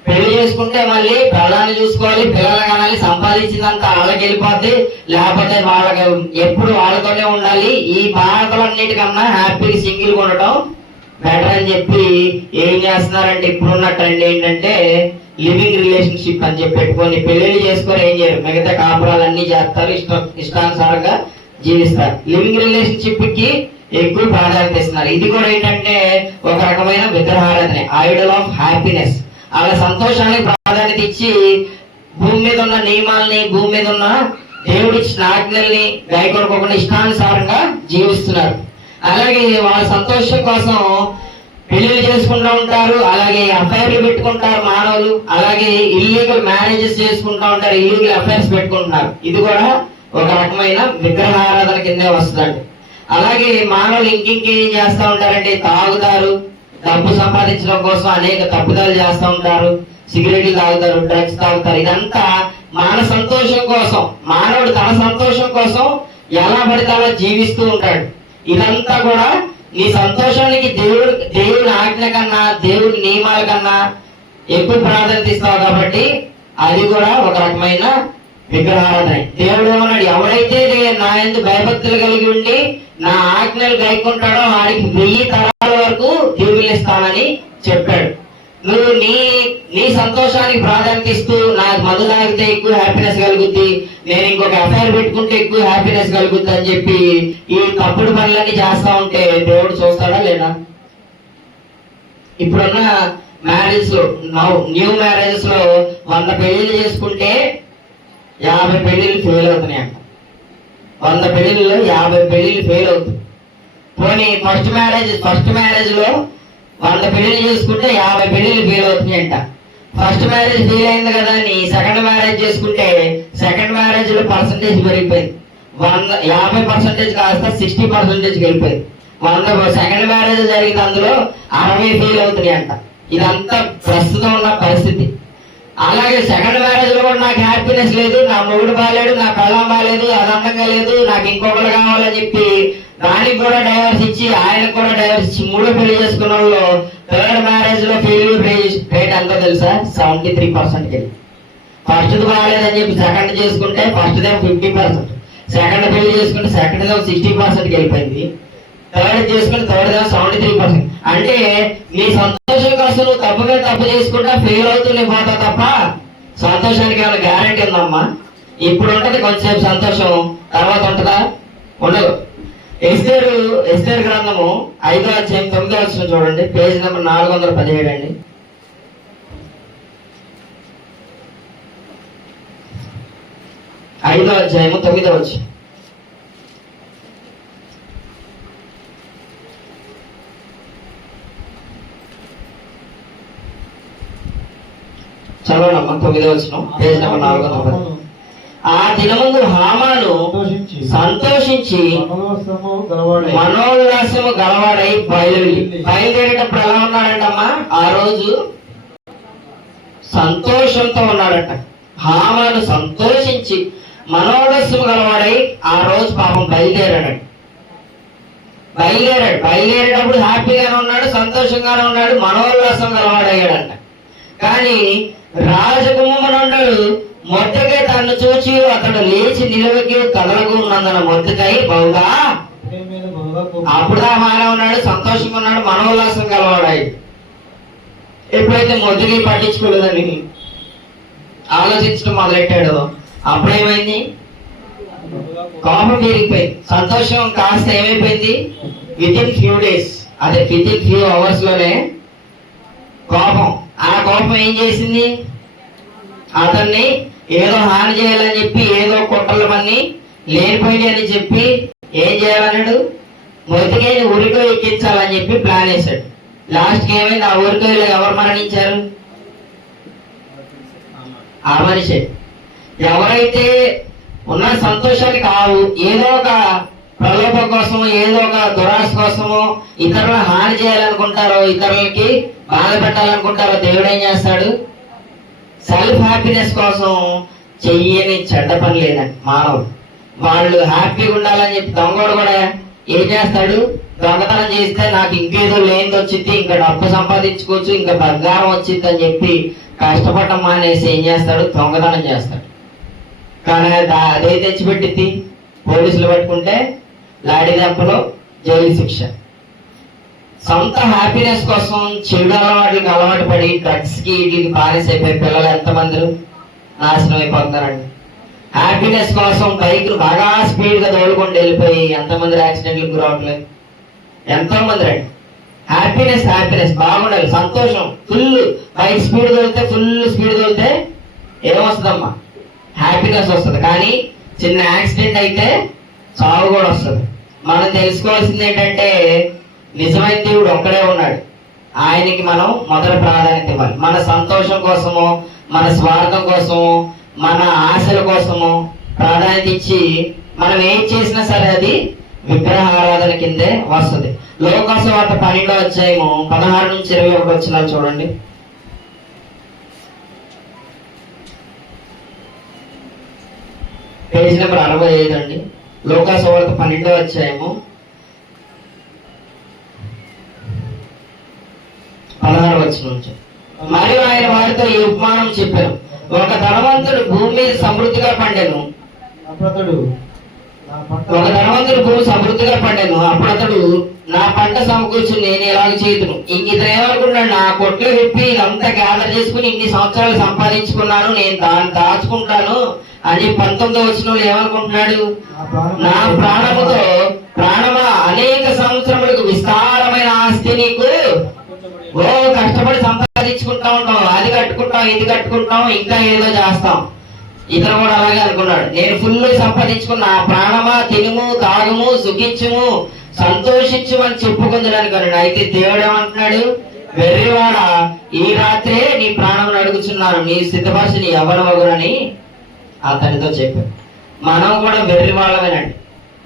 పెళ్లి చేసుకుంటే మళ్ళీ పిల్లల్ని చూసుకోవాలి, పిల్లలు కానాలి, సంపాదించిందంతా వాళ్ళకి వెళ్ళిపోద్ది, లేకపోతే వాళ్ళకి ఎప్పుడు వాళ్ళతోనే ఉండాలి, ఈ బాధలన్నిటికన్నా హ్యాపీగా సింగిల్ ఉండటం బెటర్ అని చెప్పి ఏం చేస్తున్నారంటే ఇప్పుడున్న ట్రెండ్ ఏంటంటే లివింగ్ రిలేషన్షిప్ అని చెప్పి పెట్టుకొని పెళ్లిళ్ళు చేసుకొని ఏం చేయరు, మిగతా కాపురాలన్నీ చేస్తారు, ఇష్టానుసారంగా జీవిస్తారు. లివింగ్ రిలేషన్షిప్ కి ఎక్కువ ప్రాధాన్యత ఇస్తున్నారు. ఇది కూడా ఏంటంటే ఒక రకమైన విగ్రహారాధన, ఐడల్ ఆఫ్ హ్యాపీనెస్. వాళ్ళ సంతోషానికి ప్రాధాన్యత ఇచ్చి భూమి మీద ఉన్న నియమాలని, భూమి మీద ఉన్న దేవుడి ఆజ్ఞల్ని గాయకొనుకోకుండా ఇష్టానుసారంగా జీవిస్తున్నారు. అలాగే వాళ్ళ సంతోషం కోసం పెళ్లిళ్ళు చేసుకుంటూ ఉంటారు, అలాగే అఫైర్లు పెట్టుకుంటారు మానవులు, అలాగే ఇల్లీగల్ మ్యారేజెస్ చేసుకుంటూ ఉంటారు, ఇల్లీగల్ అఫైర్స్ పెట్టుకుంటున్నారు. ఇది కూడా ఒక రకమైన విగ్రహారాధన కిందే వస్తుందండి. అలాగే మానవులు ఇంకేం చేస్తూ ఉంటారంటే తాగుతారు, డబ్బు సంపాదించడం కోసం అనేక తప్పుదాలు చేస్తూ ఉంటారు, సిగరెట్లు తాగుతారు, డ్రగ్స్ తాగుతారు. ఇదంతా మన సంతోషం కోసం, మానవుడు తన సంతోషం కోసం ఎలా పడితే అలా జీవిస్తూ ఉంటాడు. ఇదంతా కూడా నీ సంతోషానికి దేవుడి ఆజ్ఞ కన్నా, దేవుడి నియమాల కన్నా ఎక్కువ ప్రాధాన్యత ఇస్తావు కాబట్టి అది కూడా ఒక రకమైన విగ్రహారాధన. దేవుడు ఏమన్నాడు, ఎవరైతే నా యందు భయభక్తులు కలిగి ఉండి నా ఆజ్ఞలు గైకుంటాడో వాడికి 1000 తరాల వరకు దీవులిస్తానని చెప్పాడు. నువ్వు నీ సంతోషానికి ప్రాధాన్యత ఇస్తూ నాకు మందు తాగితే ఎక్కువ హ్యాపీనెస్ కలుగుద్ది, నేను ఇంకొక అఫైర్ పెట్టుకుంటే ఎక్కువ హ్యాపీనెస్ కలుగుద్ది అని చెప్పి ఈ తప్పుడు పనులన్నీ చేస్తా ఉంటే దేవుడు చూస్తాడా లేదా? ఇప్పుడున్న మ్యారేజ్ లో, న్యూ మ్యారేజెస్ లో 100 పెళ్లిళ్ళు చేసుకుంటే 50 పెళ్లిళ్ళు ఫెయిల్ అవుతున్నాయి అంట. 100 పెళ్లిళ్ళు 50 పెళ్లిళ్ళు ఫెయిల్ అవుతుంది. పోనీ ఫస్ట్ మ్యారేజ్ లో 100 పెళ్లిళ్ళు చేసుకుంటే 50 పెళ్లిళ్ళు ఫెయిల్ అవుతున్నాయి అంట. ఫస్ట్ మ్యారేజ్ ఫెయిల్ అయింది కదా అని సెకండ్ మ్యారేజ్ చేసుకుంటే సెకండ్ మ్యారేజ్ లో పర్సంటేజ్ పెరిగిపోయింది, 50% కాస్త 60% వెళ్ళిపోయింది. 100 సెకండ్ మ్యారేజ్ జరిగితే అందులో 60 ఫెయిల్ అవుతున్నాయి అంట. ఇదంతా ప్రస్తుతం ఉన్న పరిస్థితి. అలాగే సెకండ్ మ్యారేజ్ లో కూడా నాకు హ్యాపీనెస్ లేదు, నా మొగుడు బాగాలేడు, నా కళ్ళం బాగాలేదు, అది అందంగా లేదు, నాకు ఇంకొకరు కావాలని చెప్పి దానికి కూడా డైవర్స్ ఇచ్చి ఆయనకు కూడా డైవర్స్ ఇచ్చి మూడో పెళ్లి చేసుకున్న వాళ్ళు థర్డ్ మ్యారేజ్ లో ఫెయిల్యూర్ రేట్ ఎంతో తెలుసా? 73%. ఫస్ట్ బాగాలేదని చెప్పి సెకండ్ చేసుకుంటే ఫస్ట్ దేమో 50%, సెకండ్ పెళ్లి చేసుకుంటే సెకండ్ దేమో 60%కి వెళ్ళిపోయింది, థర్డ్ చేసుకుంటే థర్డ్ దేమో 73%. అంటే నీ సంతోషం కోసం నువ్వు తప్పు మీద తప్పు చేసుకుంటా ఫెయిల్ అవుతూనే పోతావు తప్ప సంతోషానికి ఏమైనా గ్యారంటీ ఉందమ్మా? ఇప్పుడు ఉంటది కొంచెంసేపు సంతోషం, తర్వాత ఉంటుందా? ఉండదు. ఎస్తేరు గ్రంథము 5వ అధ్యాయం 9వ వచనం చూడండి, పేజ్ నెంబర్ 417 అండి. ఐదో అధ్యాయము 9వ వచనం. చదవనమ్మా 9వ వచనం, పేజ్ నెంబర్ 410. ఆ దినముందు హామాను సంతోషించి మనోల్లాసము గలవాడై బయలుదేరేటప్పుడు ఎలా ఉన్నాడంటమ్మా? ఆ రోజు సంతోషంతో ఉన్నాడట. హామాను సంతోషించి మనోల్లాసము గలవాడై ఆ రోజు పాపం బయలుదేరాడు. బయలుదేరేటప్పుడు హ్యాపీగానే ఉన్నాడు, సంతోషంగానే ఉన్నాడు, మనోల్లాసం గలవాడయ్యాడంట. కానీ రాజకుమారుడు ఉన్నాడు, మొద్దకై తను చూచి అతడు లేచి నిలవకి కదలకు ఉన్నందున మొద్దకై బహుగా అప్పుడు బాగా ఉన్నాడు, సంతోషంగా ఉన్నాడు, మనోల్లాసం కలవాడాయి. ఎప్పుడైతే మొద్దకి పట్టించుకోలేదని ఆలోచించడం మొదలెట్టాడో అప్పుడేమైంది? కోపం పెరిగిపోయింది. సంతోషం కాస్త ఏమైపోయింది? వితిన్ ఫ్యూ డేస్, అదే వితిన్ ఫ్యూ అవర్స్ లోనే కోపం. ఆ కోపం ఏం చేసింది? అతన్ని ఏదో హాని చేయాలని చెప్పి, ఏదో కుట్రలు పన్ని లేనిపోయి అని చెప్పి ఏం చేయాలన్నాడు? మొదటికైనా ఉరికో ఎక్కించాలని చెప్పి ప్లాన్ వేశాడు. లాస్ట్కి ఏమైంది? ఆ ఉరికోలో ఎవరు మరణించారు? ఆ మనిషి. ఎవరైతే ఉన్న సంతోషాన్ని కావు, ఏదో ఒక ప్రలోభం కోసము, ఏదో ఒక దురాశ కోసము ఇతరులను హాని చేయాలనుకుంటారో, ఇతరులకి బాధ పెట్టాలనుకుంటారో, దేవుడు ఏం చేస్తాడు? సెల్ఫ్ హ్యాపీనెస్ కోసం చెయ్యని చెడ్డ పని లేదండి మానవుడు. వాళ్ళు హ్యాపీగా ఉండాలని చెప్పి దొంగోడు కూడా ఏం చేస్తాడు? దొంగతనం చేస్తే నాకు ఇంకేదో లేనిది వచ్చింది, ఇంకా డబ్బు సంపాదించుకోవచ్చు, ఇంకా బంగారం వచ్చింది అని చెప్పి కష్టపడటం మానేసి ఏం చేస్తాడు? దొంగతనం చేస్తాడు. కానీ అదే తెచ్చిపెట్టింది పోలీసులు పట్టుకుంటే లాడి దెబ్బలో జైలు శిక్ష. సొంత హ్యాపీనెస్ కోసం చెడు అలవాట్లకి అలవాటు పడి డ్రగ్స్ కి వీటికి బానిసైపోయి పిల్లలు ఎంతమంది నాశనం అయిపోతున్నారండి. హ్యాపీనెస్ కోసం బైక్ బాగా స్పీడ్ గా తోలుకొని వెళ్ళిపోయి ఎంతమంది యాక్సిడెంట్లకు గురవట్లేదు? ఎంతో మంది రండి. హ్యాపీనెస్ బాగుండాలి, సంతోషం ఫుల్. బైక్ స్పీడ్ తోలితే, ఫుల్ స్పీడ్ తోలితే ఏమొస్తుందమ్మా? హ్యాపీనెస్ వస్తుంది. కానీ చిన్న యాక్సిడెంట్ అయితే చావు కూడా వస్తుంది. మనం తెలుసుకోవాల్సింది ఏంటంటే నిజమైన దేవుడు ఒక్కడే ఉన్నాడు, ఆయనకి మనం మొదటి ప్రాధాన్యత ఇవ్వాలి. మన సంతోషం కోసము, మన స్వార్థం కోసము, మన ఆశల కోసము ప్రాధాన్యత ఇచ్చి మనం ఏం చేసినా సరే అది విగ్రహారాధన కిందే వస్తుంది. లోకాసు వార్త 12వ అధ్యాయము 16 నుంచి 21 వచనాలు చూడండి. పేజ్ నెంబర్ 65 అండి. లోకాసు వార్త 12వ అధ్యాయము 16 వచనం నుంచి. మరియు ఆయన వారితో ఈ ఉపమానం చెప్పారు. ఒక ధనవంతుడు భూమి మీద సమృద్ధిగా పండెను. భూమి సమృద్ధిగా పండాను. అప్పుడు అతడు నా పంట సమకూర్చు, నేను ఎలాగ చేతును. ఇంక ఇతను ఏమనుకున్నాడు? నా కొట్లు విప్పి ఇదంతా గ్యాదర్ చేసుకుని ఇన్ని సంవత్సరాలు సంపాదించుకున్నాను, నేను దాన్ని దాచుకుంటాను అని 19వ వచనంలో ఏమనుకుంటున్నాడు? నా ప్రాణమా అనేక సంవత్సరములకు విస్తారమైన ఆస్తి నీకు కష్టపడి సంపాదించుకుంటా ఉంటాం, అది కట్టుకుంటాం, ఇది కట్టుకుంటాం, ఇంకా ఏదో చేస్తాం. ఇతను కూడా అలాగే అనుకున్నాడు. నేను ఫుల్ సంపాదించుకున్న ప్రాణమా తినుము, తాగుము, సుఖించుము, సంతోషించు అని చెప్పుకుందని అనుకున్నాడు. అయితే దేవుడు ఏమంటున్నాడు? వెర్రివాడ, ఈ రాత్రే నీ ప్రాణం అడుగుచున్నాను, నీ సిద్ధపరిచి నీ యవ్వనమగునని అతనితో చెప్పాడు. మనం కూడా వెర్రి వాళ్ళమేనండి.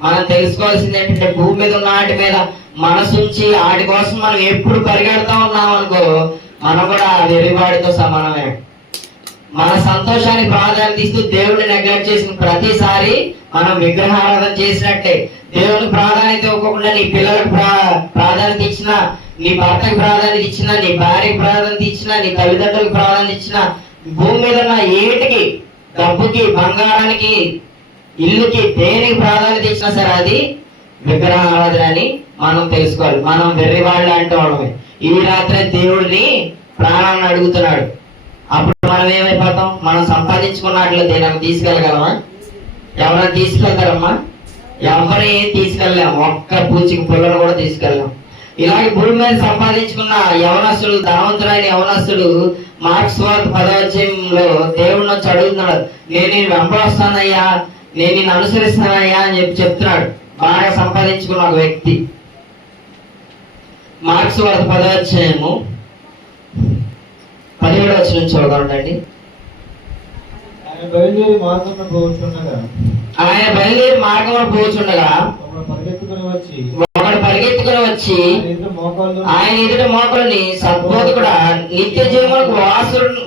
మనం తెలుసుకోవాల్సింది ఏంటంటే భూమి మీద ఉన్న వాటి మీద మనసుంచి వాటి కోసం మనం ఎప్పుడు పరిగెడతా ఉన్నాం అనుకో, మనం కూడా వెర్రివాడితో సమానమే. మన సంతోషానికి ప్రాధాన్యత ఇస్తూ దేవుడిని నెగ్లెక్ట్ చేసిన ప్రతిసారి మనం విగ్రహారాధన చేసినట్టే. దేవునికి ప్రాధాన్యత ఇవ్వకుండా నీ పిల్లలకు ప్రాధాన్యత ఇచ్చినా, నీ భర్తకి ప్రాధాన్యత ఇచ్చినా, నీ భార్యకి ప్రాధాన్యత ఇచ్చినా, నీ తల్లిదండ్రులకు ప్రాధాన్యత ఇచ్చినా, భూమి మీద ఉన్న ఏటికి, డబ్బుకి, బంగారానికి, ఇల్లుకి, దేనికి ప్రాధాన్యత ఇచ్చినా సరే అది విగ్రహారాధన అని మనం తెలుసుకోవాలి. మనం వెర్రి వాళ్ళు అంటే వాళ్ళమే. ఈ రాత్రి దేవుడిని ప్రాణాన్ని అడుగుతున్నాడు. అప్పుడు మనం ఏమైపోతాం? మనం సంపాదించుకున్నట్లు దేని తీసుకెళ్ళగలమా? ఎవరైనా తీసుకెళ్తారమ్మా? ఎవరు ఏం తీసుకెళ్ళలేము. ఒక్క పూచికి పుల్లను కూడా తీసుకెళ్ళాం. ఇలాగే భూమి మీద సంపాదించుకున్న యవనస్తుడు, ధనవంతుడైన యవనస్తుడు మార్క్స్ వార్త 10వ అధ్యాయంలో దేవుడిని వచ్చి అడుగుతున్నాడు, నేను నేను వెంబడిస్తానయ్యా, నేను నిన్ను అనుసరిస్తానయ్యా అని చెప్తున్నాడు. బాగా సంపాదించుకున్న ఒక వ్యక్తి. మార్క్స్ వార్త 10వ అధ్యాయము 17వ వచనం చూడండి. ఆయన బయలుదేరి మార్గంలో పోవచ్చుండగా ఒకడు పరిగెత్తుకుని వచ్చి ఆయన ఎదుట మోకాలుని, సద్బోధకుడా, నిత్య జీవములకు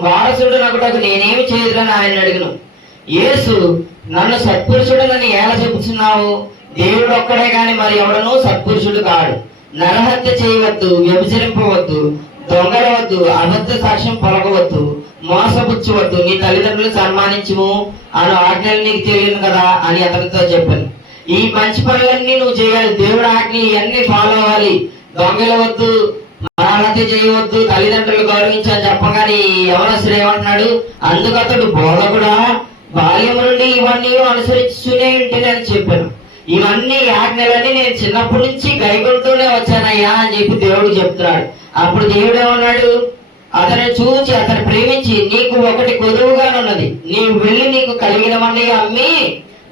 వారసుడు నగుటకు నేనేమి చేయదులని ఆయన అడిగిను. యేసు, నన్ను సత్పురుషుడని ఎలా చెబుతున్నావు? దేవుడు ఒక్కడే గాని మరి ఎవడనూ సత్పురుషుడు కాడు. నరహత్య చేయవద్దు, వ్యభిచరింపవద్దు, దొంగలవద్దు, అబద్ధ సాక్ష్యం పలకవద్దు, మోసపుచ్చవద్దు, నీ తల్లిదండ్రులు సన్మానించుము అను ఆజ్ఞలు నీకు తెలియను కదా అని అతనితో చెప్పాను. ఈ మంచి పనులన్నీ నువ్వు చేయాలి. దేవుడు ఆజ్ఞ ఇవన్నీ ఫాలో అవ్వాలి. దొంగలవద్దు, నరహత్య చేయవద్దు, తల్లిదండ్రులు గౌరవించని చెప్పగానే యవనస్తుడు ఏమంటున్నాడు? అందుకు అతడు, బోధకుడా, బాల్యము నుండి ఇవన్నీ అనుసరిస్తూనే ఉంటేనని చెప్పాను. ఇవన్నీ ఆజ్ఞలన్నీ నేను చిన్నప్పటి నుంచి గైకొంటూనే వచ్చానయ్యా అని చెప్పి దేవుడు చెప్తున్నాడు. అప్పుడు దేవుడు ఏమన్నాడు? అతను చూచి అతను ప్రేమించి, నీకు ఒకటి కొదువుగానున్నది, నీవు వెళ్ళి నీకు కలిగినవన్నీ అమ్మి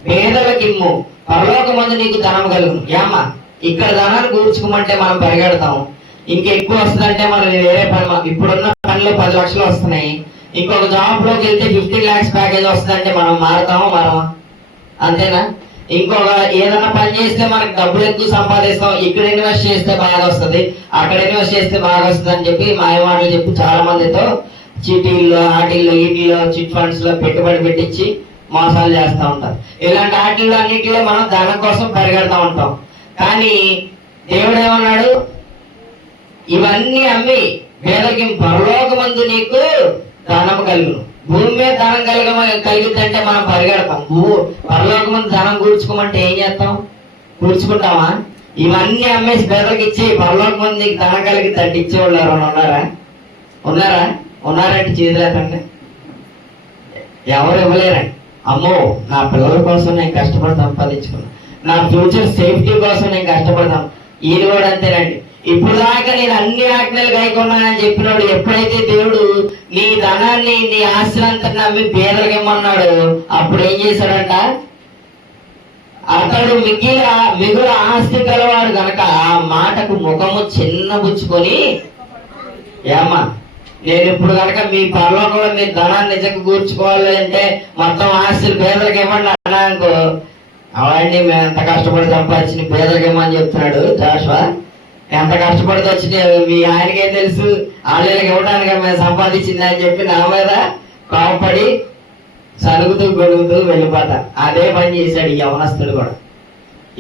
పేదలకిమ్ము, పరలోకమందు నీకు ధనం కలుగును. ఏమ్మా, ఇక్కడ ధనాన్ని కూర్చుకోమంటే మనం పరిగెడతాం. ఇంకెక్కువ వస్తుందంటే మనం వేరే పని, ఇప్పుడున్న పనిలో 10 లక్షలు వస్తున్నాయి, ఇంకొక జాబ్ లోకి వెళ్తే 15 lakhs ప్యాకేజ్ వస్తుందంటే మనం మారుతామా? మరమా? అంతేనా? ఇంకొక ఏదైనా పని చేస్తే మనకి డబ్బులు ఎక్కువ సంపాదిస్తాం, ఇక్కడ ఇన్వెస్ట్ చేస్తే బాగా వస్తుంది, అక్కడ ఇన్వెస్ట్ చేస్తే బాగా వస్తుంది అని చెప్పి మాయమాటలు చెప్పి చాలా మందితో చీటీల్లో, ఆటిల్లో, వీటిల్లో, చిట్ ఫండ్స్ లో పెట్టుబడి పెట్టించి మోసాలు చేస్తూ ఉంటారు. ఇలాంటి ఆటిల్లో అన్నిటిలో మనం ధనం కోసం పరిగెడతా ఉంటాం. కానీ దేవుడు ఏమన్నాడు? ఇవన్నీ అమ్మి పేదలకి పరలోకమందు నీకు ధనం కలుగును. భూమి మీద ధనం కలిగిద్దంటే మనం పరిగెడతాం. పరలోకమందు ధనం కూర్చుకోమంటే ఏం చేస్తాం? కూర్చుకుంటామా? ఇవన్నీ అమ్మేసి పేదలకు ఇచ్చి పరలోకమందు నీకు ధనం కలిగిద్దంటే ఇచ్చేవాళ్ళు ఎవరైనా ఉన్నారా? ఉన్నారంటే చేతులేకండి. ఎవరు ఇవ్వలేరండి. అమ్మో, నా పిల్లల కోసం నేను కష్టపడి సంపాదించుకున్నాను, నా ఫ్యూచర్ సేఫ్టీ కోసం నేను కష్టపడతాను. ఈయన కూడా అంతేనండి. ఇప్పుడు దాకా నేను అన్ని ఆజ్ఞలు గైకొన్నానని చెప్పినాడు. ఎప్పుడైతే దేవుడు నీ ధనాన్ని, నీ ఆస్తినంతా నమ్మి పేదలకు ఇమ్మన్నాడు, అప్పుడు ఏం చేశాడంట? అతడు మిగుల ఆస్తి గలవాడు గనక ఆ మాటకు ముఖము చిన్నబుచ్చుకొని, ఏమ్మా, నేను ఇప్పుడు కనుక మీ పరలోకంలో మీ ధనాన్ని నిజంగా కూర్చుకోవాలి అంటే మొత్తం ఆస్తులు పేదలకు ఇవ్వండి అన్నా అనుకో, అవన్నీ మేము ఎంత కష్టపడి సంపాదించిన పేదలకు ఇవ్వమని చెప్తున్నాడు జాషువా. ఎంత కష్టపడితే వచ్చిన మీ ఆయనకేం తెలుసు? ఆళ్ళకి ఇవ్వడానికి మేము సంపాదించింది అని చెప్పి నా మీద కోపపడి సలుగుతూ గొడుగుతూ వెళ్ళిపోతా. అదే పని చేశాడు ఈ యవనస్తుడు కూడా.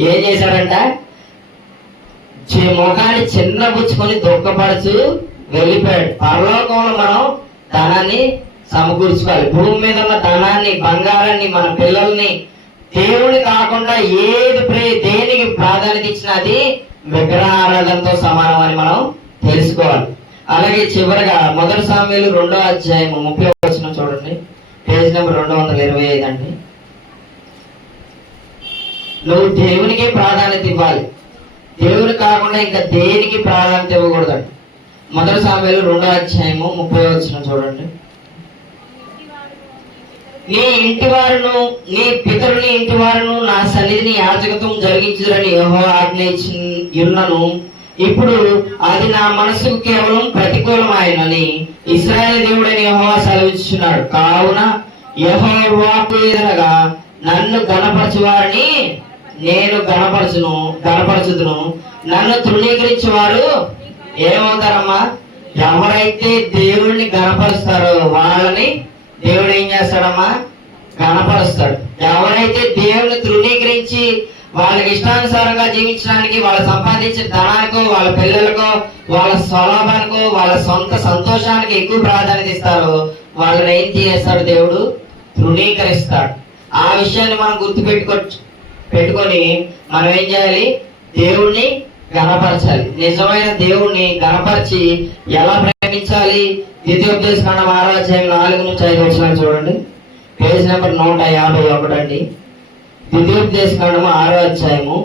ఏం చేశాడంట? ముఖాన్ని చిన్నబుచ్చుకొని దుఃఖపడుచు వెళ్ళిపోయాడు. పరలోకంలో మనం ధనాన్ని సమకూర్చుకోవాలి. భూమి మీద ఉన్న ధనాన్ని, బంగారాన్ని, మన పిల్లల్ని దేవుని కాకుండా దేనికి ప్రాధాన్యత ఇచ్చినా అది విగ్రహారాధనతో సమానం అని మనం తెలుసుకోవాలి. అలాగే చివరగా 1 సాముయేలు 2వ అధ్యాయం 30వ వచనం చూడండి, పేజ్ నెంబర్ 225 అండి. నువ్వు దేవునికి ప్రాధాన్యత ఇవ్వాలి. దేవుని కాకుండా ఇంకా దేనికి ప్రాధాన్యత ఇవ్వకూడదండి. 1 సాముయేలు 2వ అధ్యాయం 30వ వచనం చూడండి. నీ ఇంటి వారును, నీ పితరుని ఇంటి వారును నా సన్నిధిని యాజకత్వం జరిగించురని యెహోవా ఆజ్ఞయించున్నను, ఇప్పుడు అది నా మనసుకు కేవలం ప్రతికూలమాయనని ఇశ్రాయేలు దేవుడని యెహోవా సెలవిస్తున్నాడు. కావున యెహోవాకు ఎదురుగా నన్ను గణపరచు వారిని నేను గణపరచుదును, నన్ను తృణీకరించే వారు ఏమవుతారమ్మా? ఎవరైతే దేవుణ్ణి గణపరుస్తారో వాళ్ళని దేవుడు ఏం చేస్తాడమ్మా? కనపరుస్తాడు. ఎవరైతే దేవుని తృణీకరించి వాళ్ళకి ఇష్టానుసారంగా జీవించడానికి, వాళ్ళు సంపాదించిన ధనానికో, వాళ్ళ పిల్లలకో, వాళ్ళ స్వలాభానికో, వాళ్ళ సొంత సంతోషానికి ఎక్కువ ప్రాధాన్యత ఇస్తారో వాళ్ళని ఏం చేస్తాడు? దేవుడు తృణీకరిస్తాడు. ఆ విషయాన్ని మనం పెట్టుకొని మనం ఏం చేయాలి? దేవుణ్ణి గణపరచాలి. నిజమైన దేవుణ్ణి గణపరిచి ఎలా ప్రేమించాలి? ద్వితీయోపదేశకాండం 6వ అధ్యాయం 4 నుంచి 5 వచనాలు చూడండి. పేజ్ నెంబర్ 151 అండి. ద్వితీయోపదేశకాండము 6వ అధ్యాయము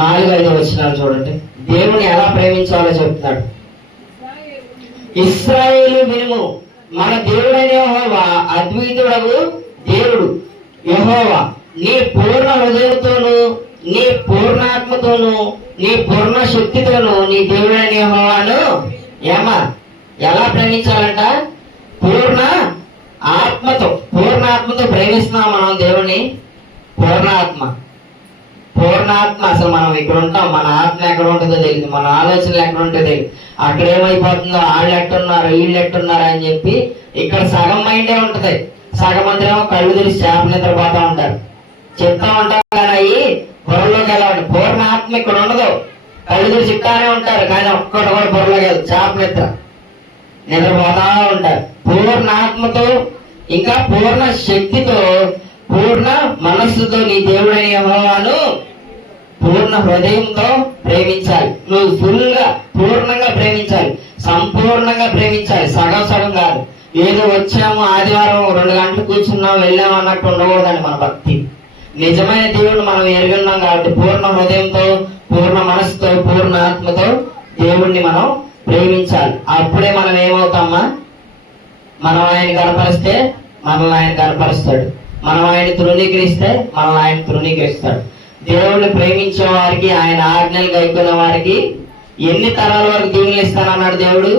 4-5 వచనాలు చూడండి. దేవుని ఎలా ప్రేమించాలో చెప్తున్నాడు. ఇశ్రాయేలు వినుము, మన దేవుడైన యెహోవా అద్వితీయుడగు దేవుడు. యెహోవా నీ పూర్ణ హృదయంతోను, నీ పూర్ణాత్మతోను, నీ పూర్ణ శక్తితోను నీ దేవుడైన యెహోవాను ఎలా ప్రేమించాలంట? పూర్ణ ఆత్మతో ప్రేమిస్తున్నాం మనం దేవుణ్ణి. పూర్ణాత్మ అసలు మనం ఇక్కడ ఉంటాం, మన ఆత్మ ఎక్కడ ఉంటుందో తెలియదు, మన ఆలోచనలు ఎక్కడ ఉంటుందో తెలియదు. అక్కడ ఏమైపోతుందో, వాళ్ళు ఎట్టున్నారు, వీళ్ళు ఎట్టున్నారు అని చెప్పి ఇక్కడ సగం మైండే ఉంటది, సగం మందిరేమో కళ్ళు తెరిచి చేప నిద్రపోతా ఉంటారు, చెప్తా ఉంటారు. కానీ అవి బుర్రలోకి ఎలా ఉంటుంది? పూర్ణాత్మ ఇక్కడ ఉండదు. కళ్ళు తెరిచి చెప్తానే ఉంటారు, కానీ ఒక్కటి కూడా బుర్రలోకి వెళ్ళదు, చేప నిద్రపోతా ఉంటారు. పూర్ణాత్మతో, ఇంకా పూర్ణ శక్తితో, పూర్ణ మనస్సుతో నీ దేవుడైన యెహోవాను పూర్ణ హృదయంతో ప్రేమించాలి. నువ్వు పూర్ణంగా ప్రేమించాలి, సంపూర్ణంగా ప్రేమించాలి. సగం కాదు. ఏదో వచ్చాము, ఆదివారం 2 గంటలు కూర్చున్నాం, వెళ్ళాము అన్నట్టు ఉండకూడదండి మన భక్తి. నిజమైన దేవుడిని మనం ఎరుగున్నాం కాబట్టి పూర్ణ హృదయంతో, పూర్ణ మనస్సుతో, పూర్ణ ఆత్మతో దేవుణ్ణి మనం ప్రేమించాలి. అప్పుడే మనం ఏమవుతామా? మనం ఆయన కనపరిస్తే మనల్ని ఆయన కనపరుస్తాడు, మనం ఆయన తృణీకరిస్తే మనల్ని ఆయన తృణీకరిస్తాడు. దేవుణ్ణి ప్రేమించే వారికి, ఆయన ఆజ్ఞలు గైకొన్న వారికి ఎన్ని తరాల వరకు దీవెనలు ఇస్తానన్నాడు దేవుడు?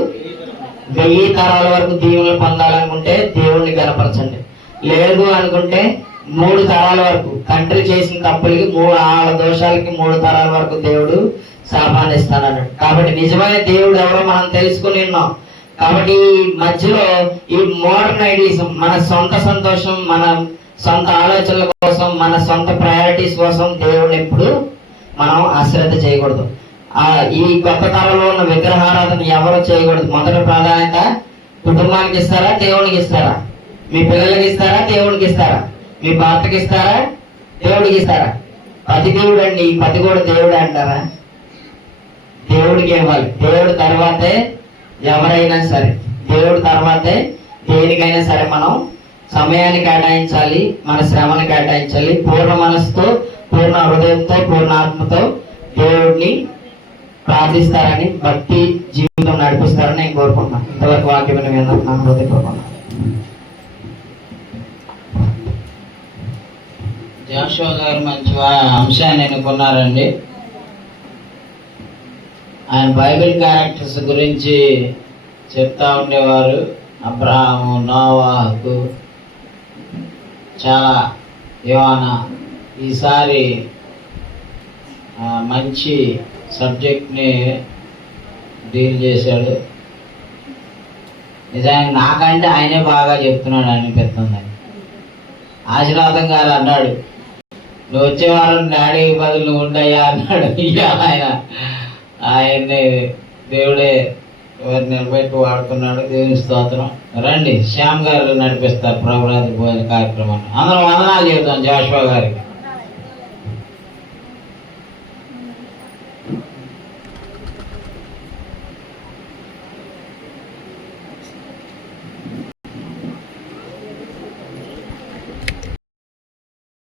1000 తరాల వరకు దీవెనలు పొందాలనుకుంటే దేవుణ్ణి కనపరచండి. లేదు అనుకుంటే 3 తరాల వరకు, తండ్రి చేసిన తప్పులకి, వాళ్ళ దోషాలకి 3 తరాల వరకు దేవుడు శాపాన్ని ఇస్తానన్నాడు. కాబట్టి నిజమైన దేవుడు ఎవరో మనం తెలుసుకుని ఉన్నాం. కాబట్టి ఈ మధ్యలో ఈ మోడర్న్ ఐడియాలిజం, మన సొంత సంతోషం, మన సొంత ఆలోచనల కోసం, మన సొంత ప్రయారిటీస్ కోసం దేవుడిని ఎప్పుడు మనం అశ్రద్ధ చేయకూడదు. ఈ కొత్త తరంలో ఉన్న విగ్రహారాధన ఎవరు చేయకూడదు. మొదటి ప్రాధాన్యత కుటుంబానికి ఇస్తారా? దేవునికి ఇస్తారా? మీ పిల్లలకి ఇస్తారా? దేవునికి ఇస్తారా? మీ భర్తకి ఇస్తారా? దేవుడికి ఇస్తారా? పతి దేవుడు అండి, పతి కూడా దేవుడే అంటారా? దేవుడికి ఇవ్వాలి. దేవుడి తర్వాతే ఎవరైనా సరే, దేవుడి తర్వాతే దేనికైనా సరే మనం సమయాన్ని కేటాయించాలి, మన శ్రమని కేటాయించాలి. పూర్ణ మనసుతో, పూర్ణ హృదయంతో, పూర్ణ ఆత్మతో దేవుడిని ప్రార్థిస్తారని, భక్తి జీవితం నడిపిస్తారని నేను కోరుకుంటున్నాను. ఇంతవరకు వాక్యం నా హృదయపూర్వకంగా. జాషువా గారు మంచి అంశాన్ని ఎన్నుకున్నారండి. ఆయన బైబిల్ క్యారెక్టర్స్ గురించి చెప్తా ఉండేవారు. అబ్రహాము, నోవాహు, చాలా యోహానా. ఈసారి మంచి సబ్జెక్ట్ని డీల్ చేశాడు. నిజానికి నాకంటే ఆయనే బాగా చెప్తున్నాడు అనిపిస్తుంది. ఆశీర్వాదం గారు అన్నాడు, నువ్వు వచ్చే వారం డాడీ బదులు ఉండయ్యా అన్నాడు. ఆయన్ని దేవుడే నిలబెట్టి వాడుకున్నాడు. దేవుని స్తోత్రం. రండి, శ్యామ్ గారు నడిపిస్తారు ప్రభురాత్రి భోజన కార్యక్రమాన్ని. అందరం వందనాలు చెప్తాం జాషువా గారికి.